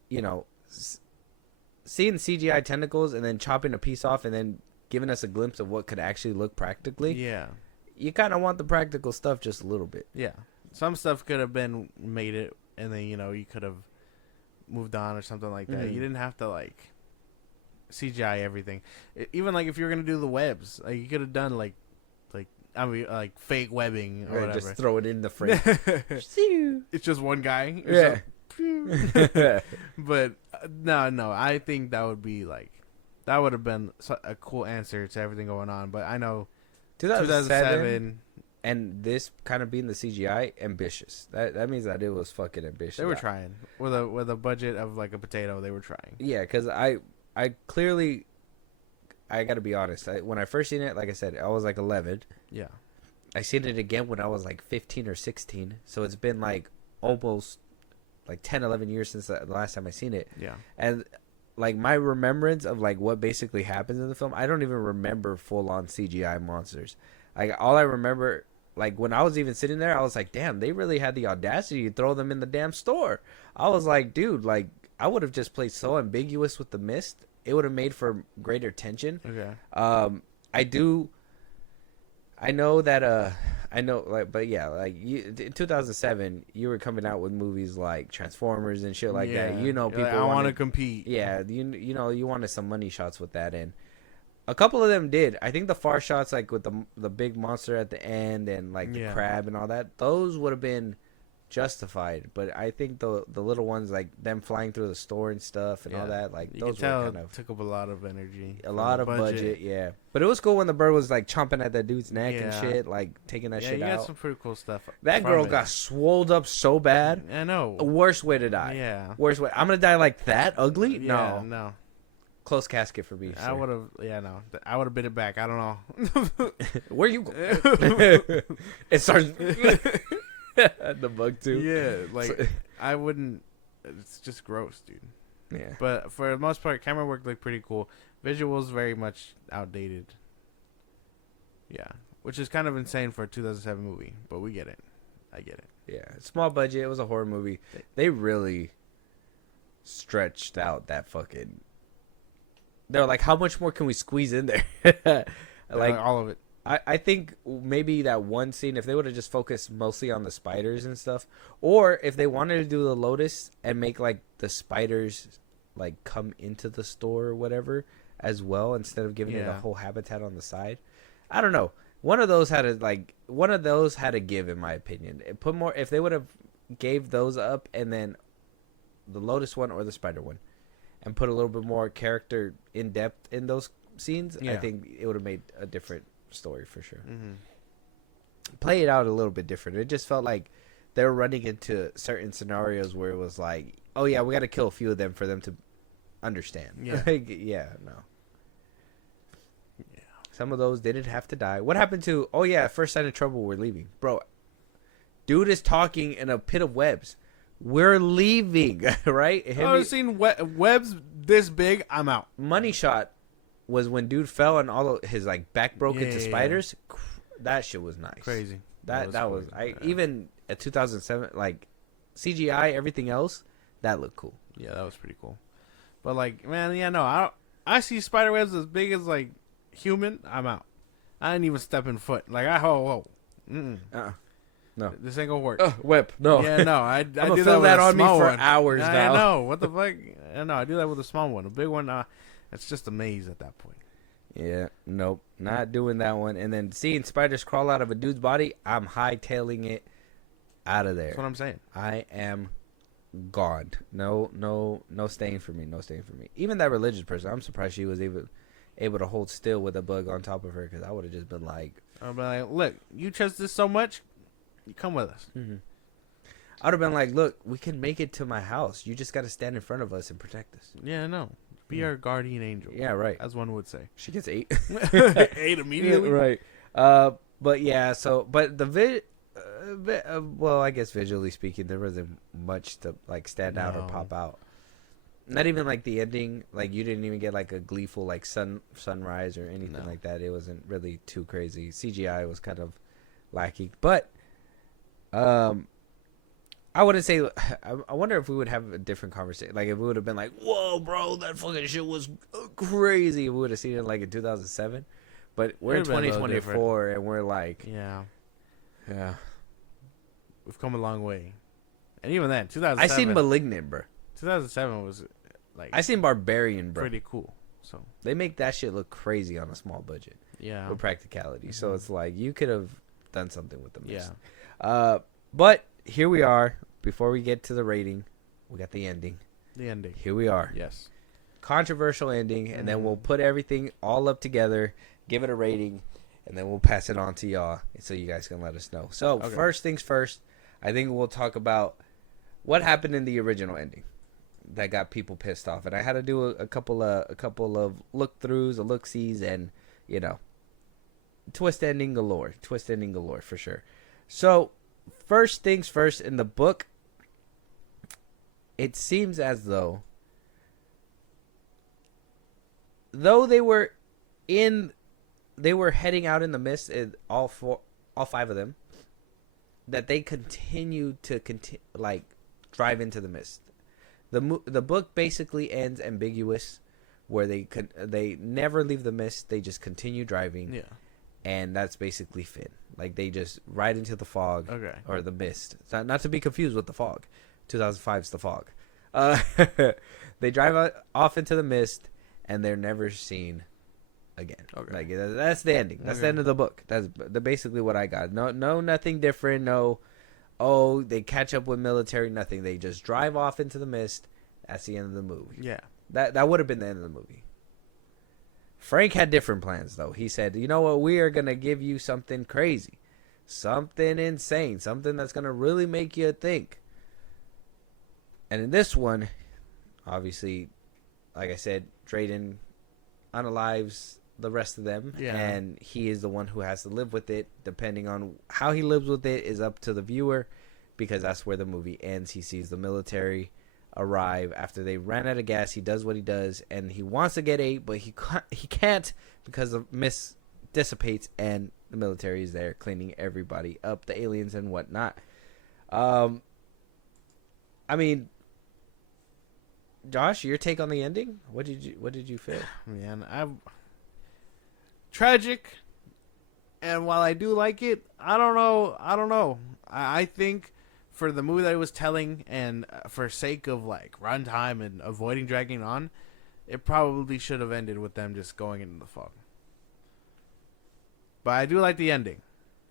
seeing CGI tentacles and then chopping a piece off and then giving us a glimpse of what could actually look practically. Yeah. You kind of want the practical stuff just a little bit. Yeah. Some stuff could have been made it, and then you could have moved on or something like that. Mhm. You didn't have to like CGI everything. Even like if you were gonna do the webs, like you could have done like fake webbing or Right, whatever. just throw it in the frame. It's just one guy. Or Yeah. something. But no, I think that would have been a cool answer to everything going on. But I know 2007, and this kind of being the CGI, ambitious. That means that it was fucking ambitious. they were trying with a budget of like a potato. They were trying. Yeah, because I clearly, I got to be honest. When I first seen it, like I said, I was like 11. Yeah. I seen it again when I was like 15 or 16. So it's been like almost like 10, 11 years since the last time I seen it. Yeah. And like my remembrance of like what basically happens in the film, I don't even remember full on CGI monsters. Like all I remember, like when I was even sitting there, I was like, damn, they really had the audacity to throw them in the damn store. I was like, dude, like I would have just played so ambiguous with the mist. It would have made for greater tension. Okay. I know that but yeah, like in 2007 you were coming out with movies like Transformers and shit like that. You're People like, I want to wanted- compete. Yeah, you wanted some money shots with that, and a couple of them did. I think the far shots, like with the big monster at the end and like the crab and all that, those would have been justified. But I think the little ones, like them flying through the store and stuff and all that, like You those can tell were kind of took up a lot of energy. a from lot the of budget. Yeah. But it was cool when the bird was like chomping at that dude's neck and Yeah. shit, like taking that Yeah, shit you out. got some pretty cool stuff. That from girl it. got swolled up so bad. I know. Worst way to die. Yeah. Worst way. I'm gonna die like that, ugly? Yeah, No. no. Close casket for me. I sir. would have. Yeah, no. I would have bit it back. I don't know. Where you go? It starts. The bug too. Yeah, like So- I wouldn't. It's just gross, dude. Yeah. But for the most part, camera work looked pretty cool. Visuals very much outdated. Yeah, which is kind of insane for a 2007 movie, but we get it. I get it. Yeah, small budget. It was a horror movie. They really stretched out that fucking. They're like, how much more can we squeeze in there? Like all of it. I think maybe that one scene, if they would have just focused mostly on the spiders and stuff, or if they wanted to do the Lotus and make like the spiders like come into the store or whatever as well, instead of giving it a whole habitat on the side. I don't know. One of those had to give, in my opinion. It put more, if they would have gave those up and then the Lotus one or the spider one, and put a little bit more character in depth in those scenes, I think it would have made a different story for sure. Play it out a little bit different. It just felt like they were running into certain scenarios where it was like, oh yeah, we got to kill a few of them for them to understand. No. Some of those didn't have to die. What happened to, oh yeah, first sign of trouble, we're leaving. Bro, dude is talking in a pit of webs. We're leaving, right? I've seen webs this big, I'm out. Money shot was when dude fell and all of his like back broke into spiders. That shit was nice. Crazy. That was even at 2007, like CGI, everything else, that looked cool. Yeah, that was pretty cool. But like, man, I see spider webs as big as like human, I'm out. I didn't even step in foot. Like no, this ain't gonna work. Web, no. Yeah, no. I do gonna that feel with that a on me small for one. hours now. I know. What the fuck? I know. I do that with a small one. A big one, it's just a maze at that point. Yeah, nope, not doing that one. And then seeing spiders crawl out of a dude's body, I'm hightailing it out of there. That's what I'm saying. I am gone. No staying for me. No staying for me. Even that religious person, I'm surprised she was able to hold still with a bug on top of her, because I would have just been like, I'd be like, look, you trust this so much, you come with us. I would have been like, look, we can make it to my house. You just got to stand in front of us and protect us. Yeah, no. Be our guardian angel. Yeah, right. As one would say. She gets 8. 8 immediately? Yeah, right. But yeah, but the well, I guess visually speaking, there wasn't much to like stand out or pop out. Not even like the ending. Like you didn't even get like a gleeful like sunrise or anything like that. It wasn't really too crazy. CGI was kind of lacking, but I wouldn't say. I wonder if we would have a different conversation. Like if we would have been like, "Whoa, bro, that fucking shit was crazy." If we would have seen it like in 2007, but we're in 2024 and we're like, yeah, we've come a long way. And even then, 2007. I seen Malignant, bro. 2007 was like. I seen Barbarian, bro. Pretty cool. So they make that shit look crazy on a small budget. Yeah. With practicality, so it's like you could have done something with the mist. Yeah. But here we are. Before we get to the rating, we got the ending. Here we are. Yes. Controversial ending, and then we'll put everything all up together, give it a rating, and then we'll pass it on to y'all so you guys can let us know. So first things first, I think we'll talk about what happened in the original ending that got people pissed off, and I had to do a couple of look-throughs, look-sees, and twist ending galore for sure. So first things first, in the book, it seems as though they were heading out in the mist, all 5 of them, that they continued to drive into the mist. The book basically ends ambiguous, where they never leave the mist, they just continue driving. Yeah. And that's basically Finn. Like they just ride into the fog, or the mist. Not to be confused with the fog. 2005's the fog. They drive off into the mist, and they're never seen again. Like that's the ending. That's the end of the book. That's basically what I got. No, nothing different. No, they catch up with military. Nothing. They just drive off into the mist. That's the end of the movie. Yeah. That would have been the end of the movie. Frank had different plans, though. He said, you know what? We are going to give you something crazy. Something insane. Something that's going to really make you think. And in this one, obviously, like I said, Drayden unalives the rest of them. Yeah. And he is the one who has to live with it. Depending on how he lives with it is up to the viewer, because that's where the movie ends. He sees the military arrive after they ran out of gas. He does what he does, and he wants to get 8, but he can't because the mist dissipates, and the military is there cleaning everybody up, the aliens and whatnot. I mean, Josh, your take on the ending? What did you feel? Man, tragic. And while I do like it, I don't know. I think for the movie that it was telling, and for sake of like runtime and avoiding dragging on, it probably should have ended with them just going into the fog. But I do like the ending.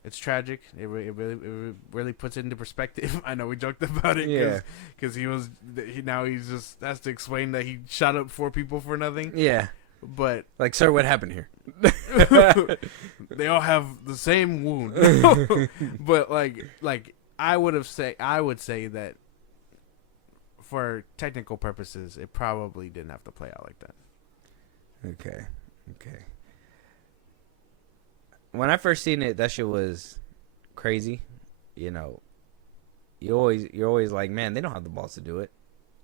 It's tragic. It really puts it into perspective. I know we joked about it because now he's just has to explain that he shot up 4 people for nothing. Yeah. But like, sir, what happened here? They all have the same wound. But like I would say that for technical purposes, it probably didn't have to play out like that. Okay. When I first seen it, that shit was crazy. You know, you're always like, man, they don't have the balls to do it,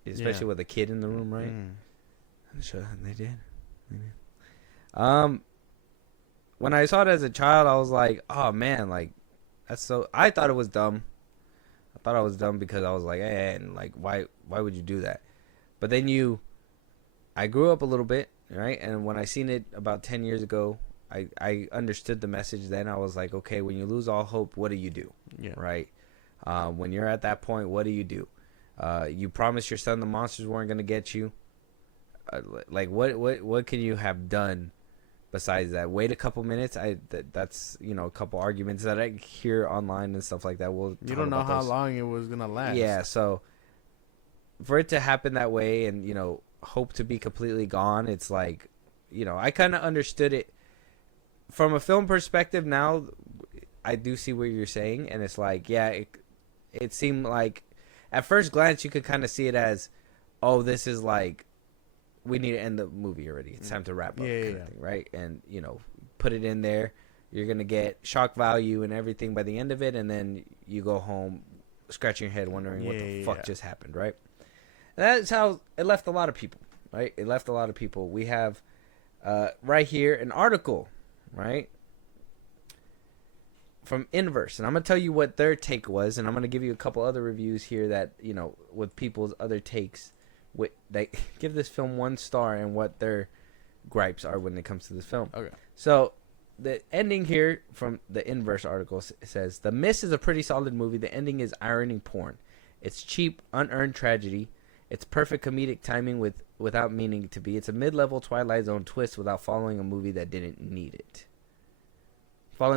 especially with a kid in the room, right? Sure, they did. When I saw it as a child, I was like, oh man, like that's so. I thought it was dumb. I thought I was dumb because I was like, hey, and like, why would you do that? But then I grew up a little bit, right? And when I seen it about 10 years ago, I understood the message then. I was like, okay, when you lose all hope, what do you do? Yeah. Right? When you're at that point, what do? You promised your son the monsters weren't going to get you. Like, what can you have done besides that? Wait a couple minutes. That's, you know, a couple arguments that I hear online and stuff like that. You don't know how long it was going to last. Yeah, so for it to happen that way and, you know, hope to be completely gone, it's like, you know, I kind of understood it. From a film perspective now, I do see what you're saying, and it's like, yeah, it seemed like at first glance you could kind of see it as, oh, this is like, we need to end the movie already. It's time to wrap up, kind of thing, right? And, you know, put it in there. You're gonna get shock value and everything by the end of it, and then you go home scratching your head, wondering what the fuck just happened, right? And that's how it left a lot of people, right? It left a lot of people. We have right here an article, right, from Inverse, and I'm gonna tell you what their take was, and I'm gonna give you a couple other reviews here that, you know, with people's other takes, they give this film 1 star and what their gripes are when it comes to this film. Okay. So the ending here from the Inverse article says, "The Mist is a pretty solid movie. The ending is ironing porn. It's cheap, unearned tragedy. It's perfect comedic timing without meaning to be. It's a mid-level Twilight Zone twist without following a movie that didn't need it. The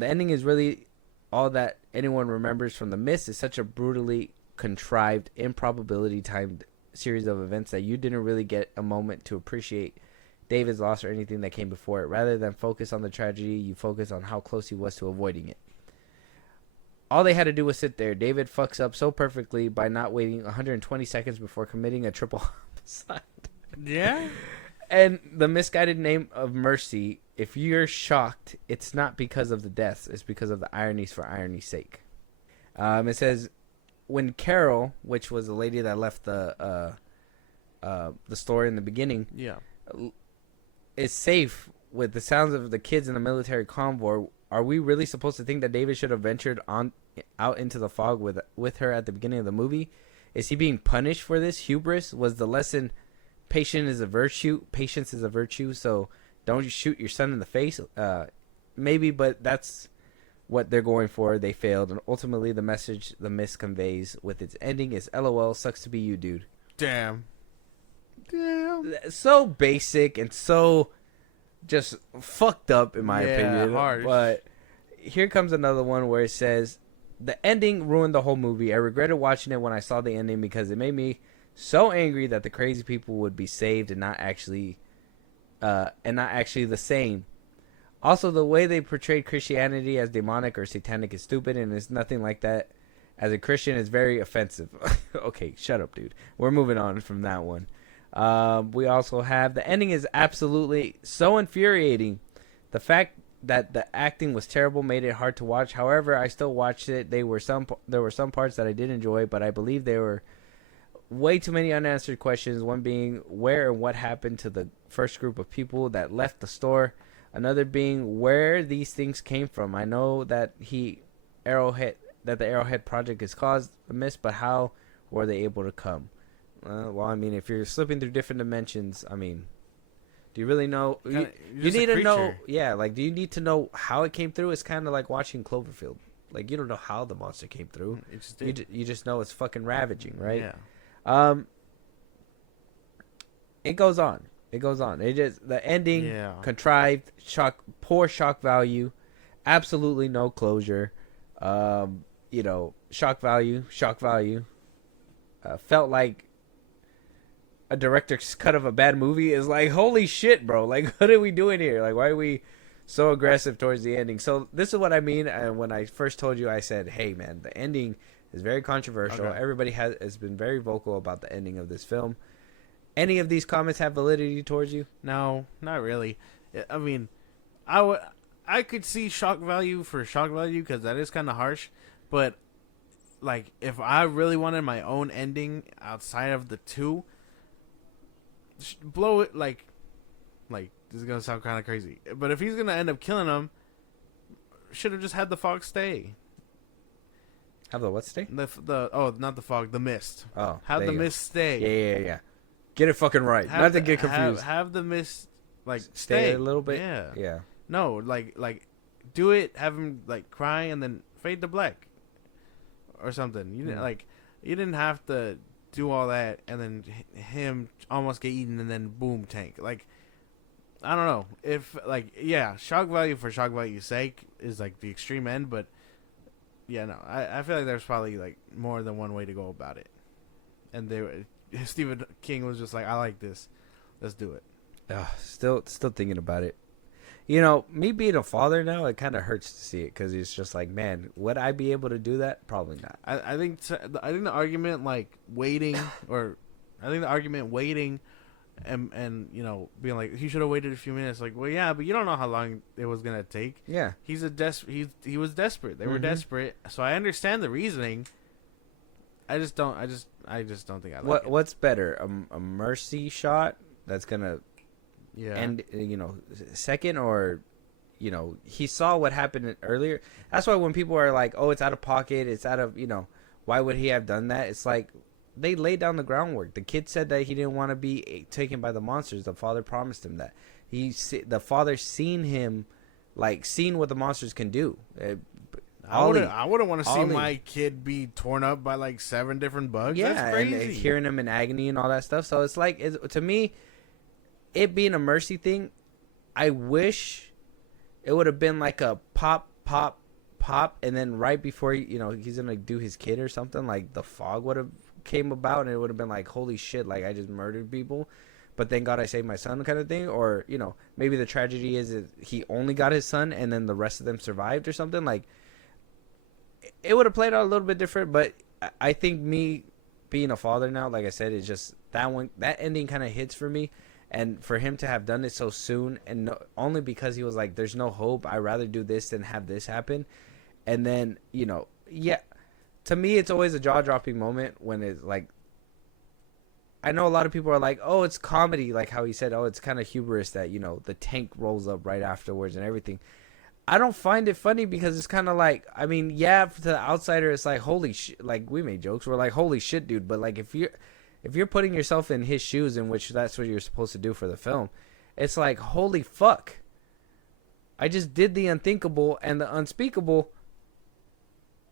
ending is really all that anyone remembers from The Mist. Is such a brutally contrived, improbability timed series of events that you didn't really get a moment to appreciate David's loss or anything that came before it. Rather than focus on the tragedy, you focus on how close he was to avoiding it. All they had to do was sit there. David fucks up so perfectly by not waiting 120 seconds before committing a triple homicide." Yeah. And the misguided name of mercy, if you're shocked, it's not because of the deaths. It's because of the ironies for irony's sake. It says, when Carol, which was the lady that left the store in the beginning, is safe with the sounds of the kids in the military convoy, are we really supposed to think that David should have ventured out into the fog with her at the beginning of the movie? Is he being punished for this hubris? Was the lesson patience is a virtue, so don't shoot your son in the face? Maybe, but that's what they're going for. They failed, and ultimately the message the Mist conveys with its ending is LOL, sucks to be you, dude. Damn. So basic and so just fucked up, in my opinion. Harsh. But here comes another one where it says, the ending ruined the whole movie. I regretted watching it when I saw the ending because it made me so angry that the crazy people would be saved and not actually the same. Also, the way they portrayed Christianity as demonic or satanic is stupid, and it's nothing like that. As a Christian, it's very offensive. Okay, shut up, dude. We're moving on from that one. We also have, the ending is absolutely so infuriating. The fact that the acting was terrible, made it hard to watch. However, I still watched it. There were some parts that I did enjoy, but I believe there were way too many unanswered questions. One being where and what happened to the first group of people that left the store. Another being where these things came from. I know that the Arrowhead Project has caused a miss, but how were they able to come? Well, I mean, if you're slipping through different dimensions, I mean, do you really know? You need to know. Yeah, like, do you need to know how it came through? It's kind of like watching Cloverfield. Like, you don't know how the monster came through. You just know it's fucking ravaging, right? Yeah. It goes on. It just the ending contrived, poor shock value, absolutely no closure. Shock value. Felt like a director's cut of a bad movie. Is like, holy shit, bro. Like, what are we doing here? Like, why are we so aggressive towards the ending? So this is what I mean. And when I first told you, I said, hey, man, the ending is very controversial. Okay. Everybody has been very vocal about the ending of this film. Any of these comments have validity towards you? No, not really. I mean, I could see shock value for shock value because that is kind of harsh. But, like, if I really wanted my own ending outside of the two, blow it, like, this is going to sound kind of crazy. But if he's going to end up killing him, should have just had the fog stay. Have the what stay? Not the fog, the mist. Oh, have the mist stay. Yeah. Get it fucking right. Not to get confused. Have the mist, like, stay a little bit. Yeah. No, like do it. Have him like cry and then fade to black, or something. You didn't you didn't have to do all that and then him almost get eaten and then boom tank. Like, I don't know if shock value for shock value's sake is like the extreme end, but yeah, no, I feel like there's probably like more than one way to go about it, and Stephen King was just like, I like this, let's do it. Still thinking about it. You know, me being a father now, it kind of hurts to see it because it's just like, man, would I be able to do that? Probably not. I think the argument waiting and being like, he should have waited a few minutes. Like, well, yeah, but you don't know how long it was gonna take. Yeah, he was desperate. They were desperate, so I understand the reasoning. I just don't think I like it. What's better, a mercy shot that's gonna end, second, or he saw what happened earlier. That's why when people are like, oh, it's out of pocket, it's out of, why would he have done that? It's like they laid down the groundwork. The kid said that he didn't want to be taken by the monsters. The father promised him that. The father seen what the monsters can do. I wouldn't want to see my kid be torn up by like 7 different bugs. Yeah, that's crazy. And hearing him in agony and all that stuff. So it's like, to me, it being a mercy thing, I wish it would have been like a pop, and then right before he's gonna do his kid or something, like the fog would have came about, and it would have been like, holy shit, like I just murdered people, but thank God I saved my son, kind of thing. Or maybe the tragedy is he only got his son, and then the rest of them survived or something. Like, it would have played out a little bit different, but I think me being a father now, like I said, it's just that ending kind of hits for me. And for him to have done it so soon, and only because he was like, there's no hope, I'd rather do this than have this happen. And then, to me, it's always a jaw-dropping moment when it's like, I know a lot of people are like, oh, it's comedy, like how he said, oh, it's kind of hubris that, the tank rolls up right afterwards and everything. I don't find it funny because it's kind of like, I mean, yeah, to the outsider, it's like, holy shit, like, we made jokes, we're like, holy shit, dude, but like, if you're putting yourself in his shoes, in which that's what you're supposed to do for the film, it's like, holy fuck, I just did the unthinkable and the unspeakable,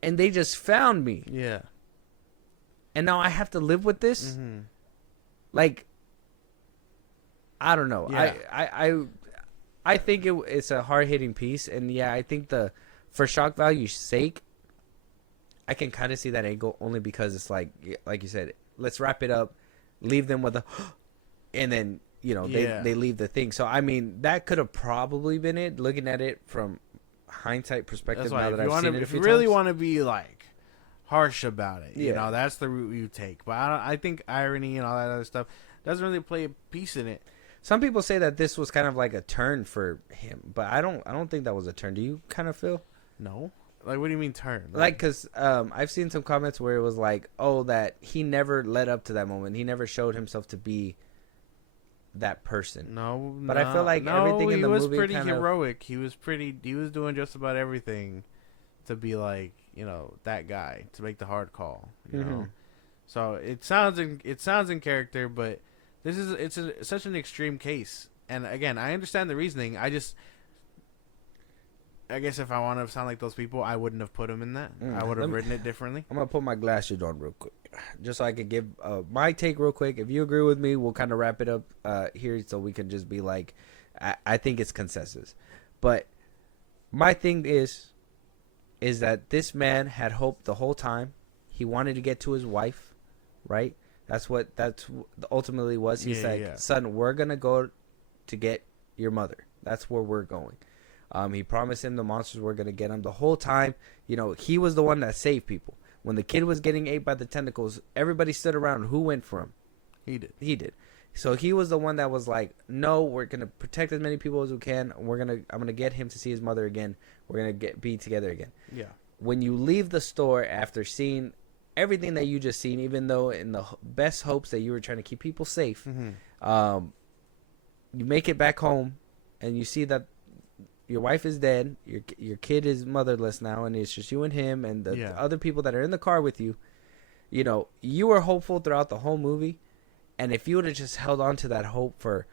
and they just found me. Yeah. And now I have to live with this? Mm-hmm. Like, I don't know. Yeah. I think it's a hard-hitting piece, and yeah, I think for shock value's sake, I can kind of see that angle only because it's like you said, let's wrap it up, leave them with and then they leave the thing. So I mean, that could have probably been it. Looking at it from hindsight perspective, now that I've seen it a few times. If you really want to be like harsh about it, that's the route you take. But I think irony and all that other stuff doesn't really play a piece in it. Some people say that this was kind of like a turn for him, but I don't think that was a turn. Do you kind of feel? No. Like, what do you mean turn? Like, because I've seen some comments where it was like, oh, that he never led up to that moment. He never showed himself to be that person. No, but I feel like everything in the movie he was pretty kind heroic. He was doing just about everything to be like, you know, that guy, to make the hard call, you know. So it sounds in character, but it's such an extreme case. And again, I understand the reasoning. I guess if I want to sound like those people, I wouldn't have put him in that. I would have written it differently. I'm gonna put my glasses on real quick, just so I could give my take real quick. If you agree with me, we'll kind of wrap it up here, so we can just be like, I think it's consensus. But my thing is that this man had hope the whole time. He wanted to get to his wife, right? That's ultimately was. He's son, we're gonna go to get your mother. That's where we're going. He promised him the monsters were gonna get him the whole time. You know, he was the one that saved people. When the kid was getting ate by the tentacles, everybody stood around. Who went for him? He did. He did. So he was the one that was like, no, we're gonna protect as many people as we can. I'm gonna get him to see his mother again. We're gonna be together again. Yeah. When you leave the store after seeing everything that you just seen, even though in the best hopes that you were trying to keep people safe, you make it back home and you see that your wife is dead, your kid is motherless now, and it's just you and him and the other people that are in the car with you. You know, you were hopeful throughout the whole movie, and if you would have just held on to that hope for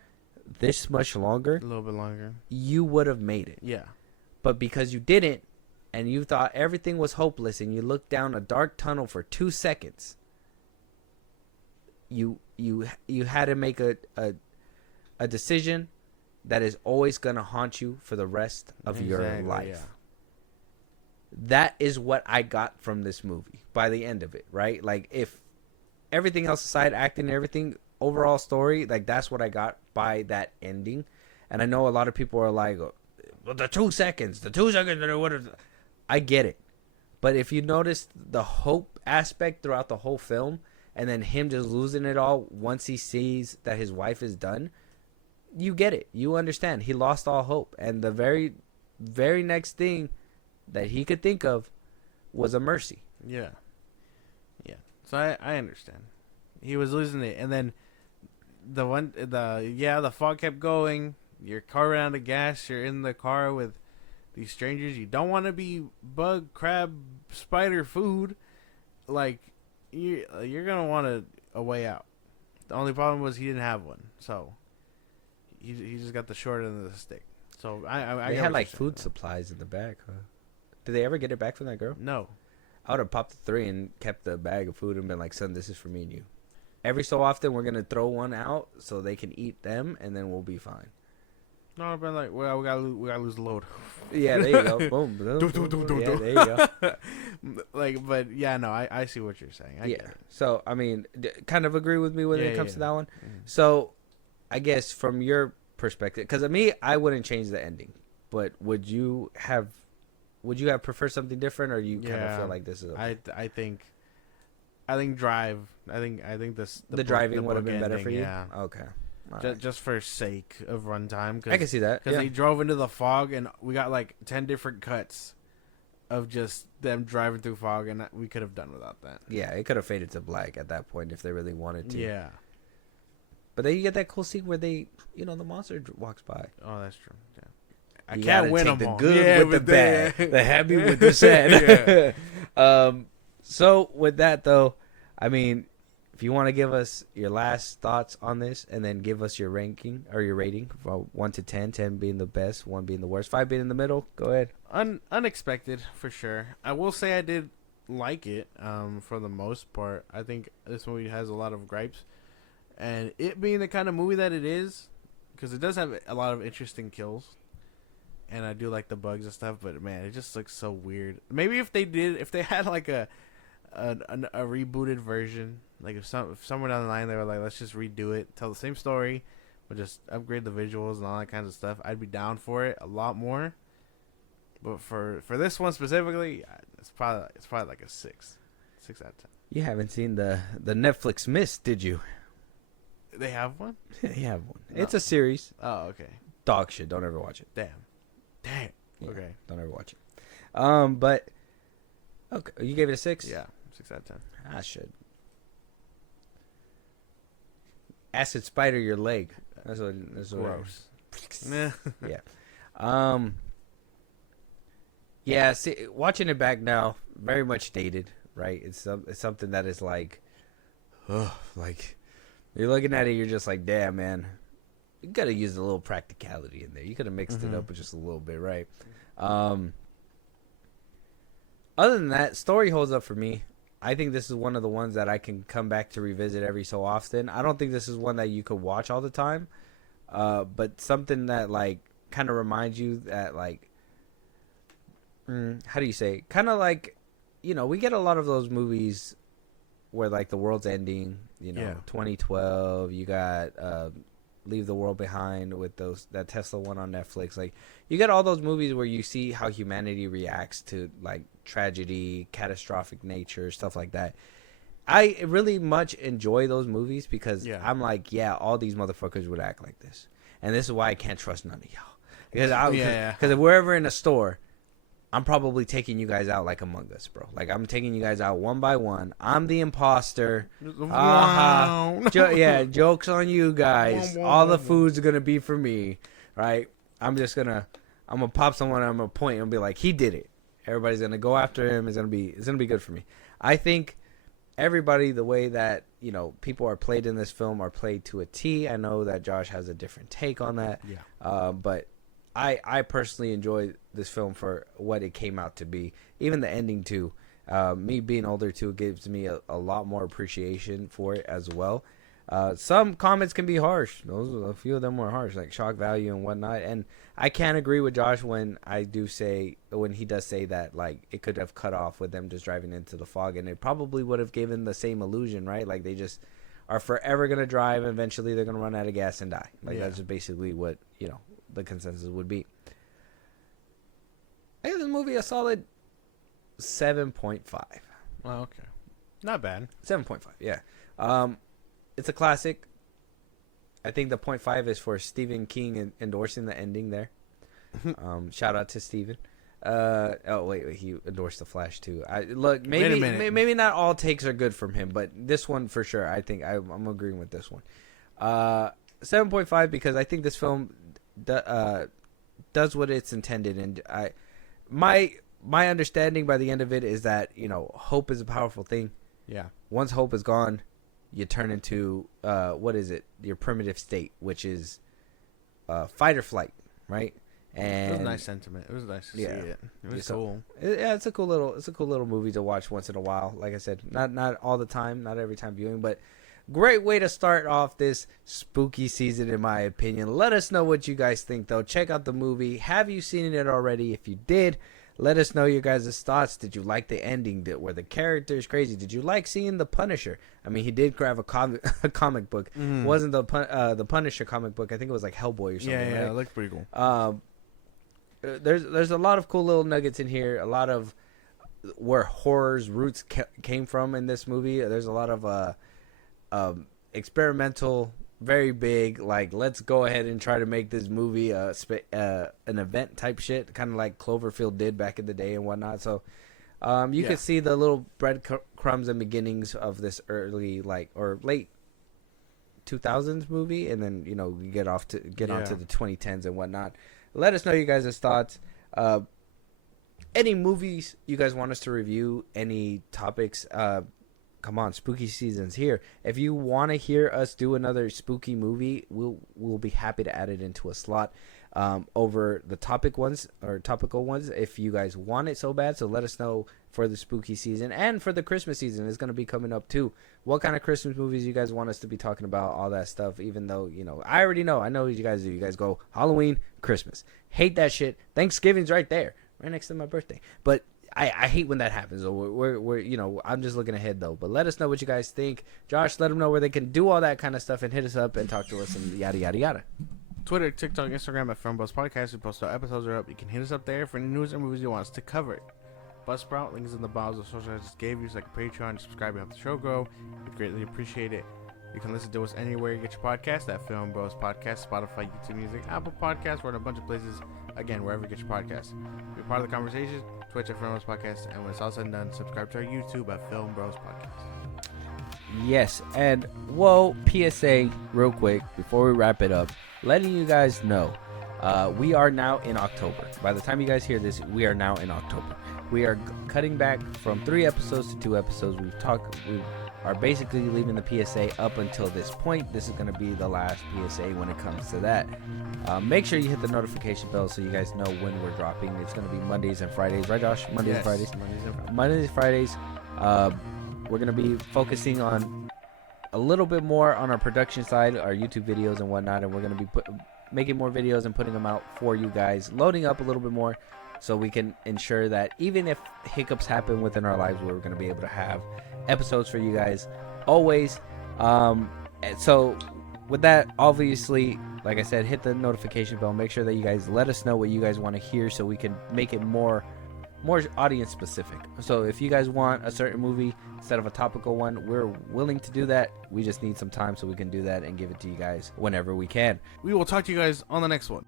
this much longer, a little bit longer, you would have made it. Yeah. But because you didn't, and you thought everything was hopeless, and you looked down a dark tunnel for 2 seconds, you had to make a decision that is always going to haunt you for the rest of your life. Yeah. That is what I got from this movie by the end of it, right? Like, if everything else aside, acting and everything, overall story, like, that's what I got by that ending. And I know a lot of people are like, well, the 2 seconds that it would have... I get it. But if you notice the hope aspect throughout the whole film, and then him just losing it all once he sees that his wife is done, you get it. You understand. He lost all hope. And the very, very next thing that he could think of was a mercy. Yeah. Yeah. So I understand. He was losing it. And then the fog kept going. Your car ran out of gas. You're in the car with these strangers. You don't want to be bug, crab, spider food. Like, you're going to want a way out. The only problem was he didn't have one. So he just got the short end of the stick. So I they had like food supplies in the bag, huh? Did they ever get it back from that girl? No. I would have popped the 3 and kept the bag of food and been like, son, this is for me and you. Every so often, we're going to throw one out so they can eat them, and then we'll be fine. No, I've been like, well, we gotta lose the load. Yeah, there you go. Boom. Yeah, there you go. Like, but yeah, no, I see what you're saying. I get it. So, I mean, kind of agree with me when it comes to that one. So, I guess from your perspective, because of me, I wouldn't change the ending. But would you have preferred something different, or you kind of feel like this is? Okay? I think Drive. I think this the driving would have been better for you. Yeah. Okay. Just for sake of runtime. I can see that. Because they drove into the fog, and we got like 10 different cuts of just them driving through fog, and we could have done without that. Yeah, it could have faded to black at that point if they really wanted to. Yeah. But then you get that cool scene where the monster walks by. Oh, that's true. Yeah. I can't win them the all. good with the bad, the happy with the sad. So with that though, I mean, if you want to give us your last thoughts on this, and then give us your ranking or your rating from 1 to 10, 10 being the best, 1 being the worst, 5 being in the middle, go ahead. Unexpected for sure. I will say I did like it for the most part. I think this movie has a lot of gripes, and it being the kind of movie that it is, because it does have a lot of interesting kills, and I do like the bugs and stuff. But man, it just looks so weird. Maybe if they had like a rebooted version. Like if somewhere down the line they were like, let's just redo it, tell the same story, but just upgrade the visuals and all that kinds of stuff, I'd be down for it a lot more. But for this one specifically, it's probably like a 6 out of 10. You haven't seen the Netflix Mist, did you? They have one? They have one. No. It's a series. Oh, okay. Dog shit. Don't ever watch it. Damn. Yeah, Okay. Don't ever watch it. But okay, you gave it a 6? Yeah, 6 out of 10. I should. Acid spider your leg. That's what. Gross. Yeah. Yeah. See, watching it back now, very much dated. Right. It's something that is like, like you're looking at it, you're just like, damn, man. You gotta use a little practicality in there. You could have mixed it up with just a little bit, right? Other than that, story holds up for me. I think this is one of the ones that I can come back to revisit every so often. I don't think this is one that you could watch all the time, but something that like kind of reminds you that like, how do you say? Kind of like, you know, we get a lot of those movies where like the world's ending. You know, 2012. You got Leave the World Behind with that Tesla one on Netflix. Like you get all those movies where you see how humanity reacts to like tragedy, catastrophic nature, stuff like that. I really much enjoy those movies because I'm like, yeah, all these motherfuckers would act like this, and this is why I can't trust none of y'all. Because if we're ever in a store, I'm probably taking you guys out like Among Us, bro. Like I'm taking you guys out one by one. I'm the imposter. Jokes on you guys. All the food's gonna be for me, right? I'm gonna pop someone. I'm gonna point and be like, he did it. Everybody's gonna go after him. It's gonna be good for me. I think everybody, the way that people are played in this film are played to a T. I know that Josh has a different take on that. Yeah. But I personally enjoy this film for what it came out to be. Even the ending too. Me being older too gives me a lot more appreciation for it as well. Some comments can be harsh. A few of them were harsh, like shock value and whatnot. And I can't agree with Josh when he does say that like it could have cut off with them just driving into the fog, and it probably would have given the same illusion, right? Like they just are forever gonna drive, and eventually they're gonna run out of gas and die. Like that's just basically what the consensus would be. I give this movie a solid 7.5. Oh, okay. Not bad. 7.5, yeah. It's a classic. I think the 0.5 is for Stephen King endorsing the ending there. Shout out to Stephen. Wait, he endorsed The Flash too. Maybe not all takes are good from him, but this one for sure. I think I'm agreeing with this one. 7.5 because I think this film does what it's intended, and my understanding by the end of it is that hope is a powerful thing. Yeah. Once hope is gone, you turn into your primitive state, which is fight or flight, right? And it was a nice sentiment. It was nice to see it. It was cool. It's a cool little movie to watch once in a while. Like I said, not all the time, not every time viewing, but great way to start off this spooky season, in my opinion. Let us know what you guys think, though. Check out the movie. Have you seen it already? If you did, let us know your guys' thoughts. Did you like the ending? Were the characters crazy? Did you like seeing the Punisher? I mean, he did grab a comic book. It wasn't the Punisher comic book. I think it was like Hellboy or something. Yeah, right? It looked pretty cool. There's a lot of cool little nuggets in here. A lot of where horror's roots came from in this movie. There's a lot of experimental, very big, like let's go ahead and try to make this movie an event type shit, kind of like Cloverfield did back in the day and whatnot. So you can see the little breadcrumbs and beginnings of this early or late 2000s movie, and then we get onto the 2010s and whatnot. Let us know you guys' thoughts. Any movies you guys want us to review, any topics. Come on, spooky season's here. If you want to hear us do another spooky movie, we'll be happy to add it into a slot over the topical ones if you guys want it so bad. So let us know for the spooky season, and for the Christmas season is going to be coming up too. What kind of Christmas movies you guys want us to be talking about, all that stuff, even though I already know. I know what you guys do. You guys go Halloween, Christmas. Hate that shit. Thanksgiving's right there, right next to my birthday. But I hate when that happens. So we're I'm just looking ahead though. But let us know what you guys think. Josh, let them know where they can do all that kind of stuff and hit us up and talk to us and yada yada yada. Twitter, TikTok, Instagram at FilmBros Podcast. We post our episodes are up. You can hit us up there for any news or movies you want us to cover. Buzzsprout, links in the bios of social I just gave you, so like Patreon, subscribe and help the show grow. We greatly appreciate it. You can listen to us anywhere you get your podcast, at Film Bros Podcast, Spotify, YouTube Music, Apple Podcasts, we're in a bunch of places. Again, wherever you get your podcasts. Be part of the conversation, Twitch at FilmBros Podcast, and when it's all said and done, subscribe to our YouTube at FilmBros Podcast. Yes, and whoa, PSA real quick before we wrap it up, letting you guys know, we are now in October. By the time you guys hear this, we are now in October. We are cutting back from 3 episodes to 2 episodes. We are basically leaving the PSA up until this point. This is going to be the last PSA when it comes to that. Make sure you hit the notification bell so you guys know when we're dropping. It's going to be Mondays and Fridays, right, Josh? Mondays and Fridays. Mondays and Fridays. We're going to be focusing on a little bit more on our production side, our YouTube videos and whatnot, and we're going to be making more videos and putting them out for you guys, loading up a little bit more so we can ensure that even if hiccups happen within our lives, we're going to be able to have episodes for you guys always. So with that, obviously, like I said, hit the notification bell. Make sure that you guys let us know what you guys want to hear so we can make it more audience specific. So if you guys want a certain movie instead of a topical one, we're willing to do that. We just need some time so we can do that and give it to you guys whenever we can. We will talk to you guys on the next one.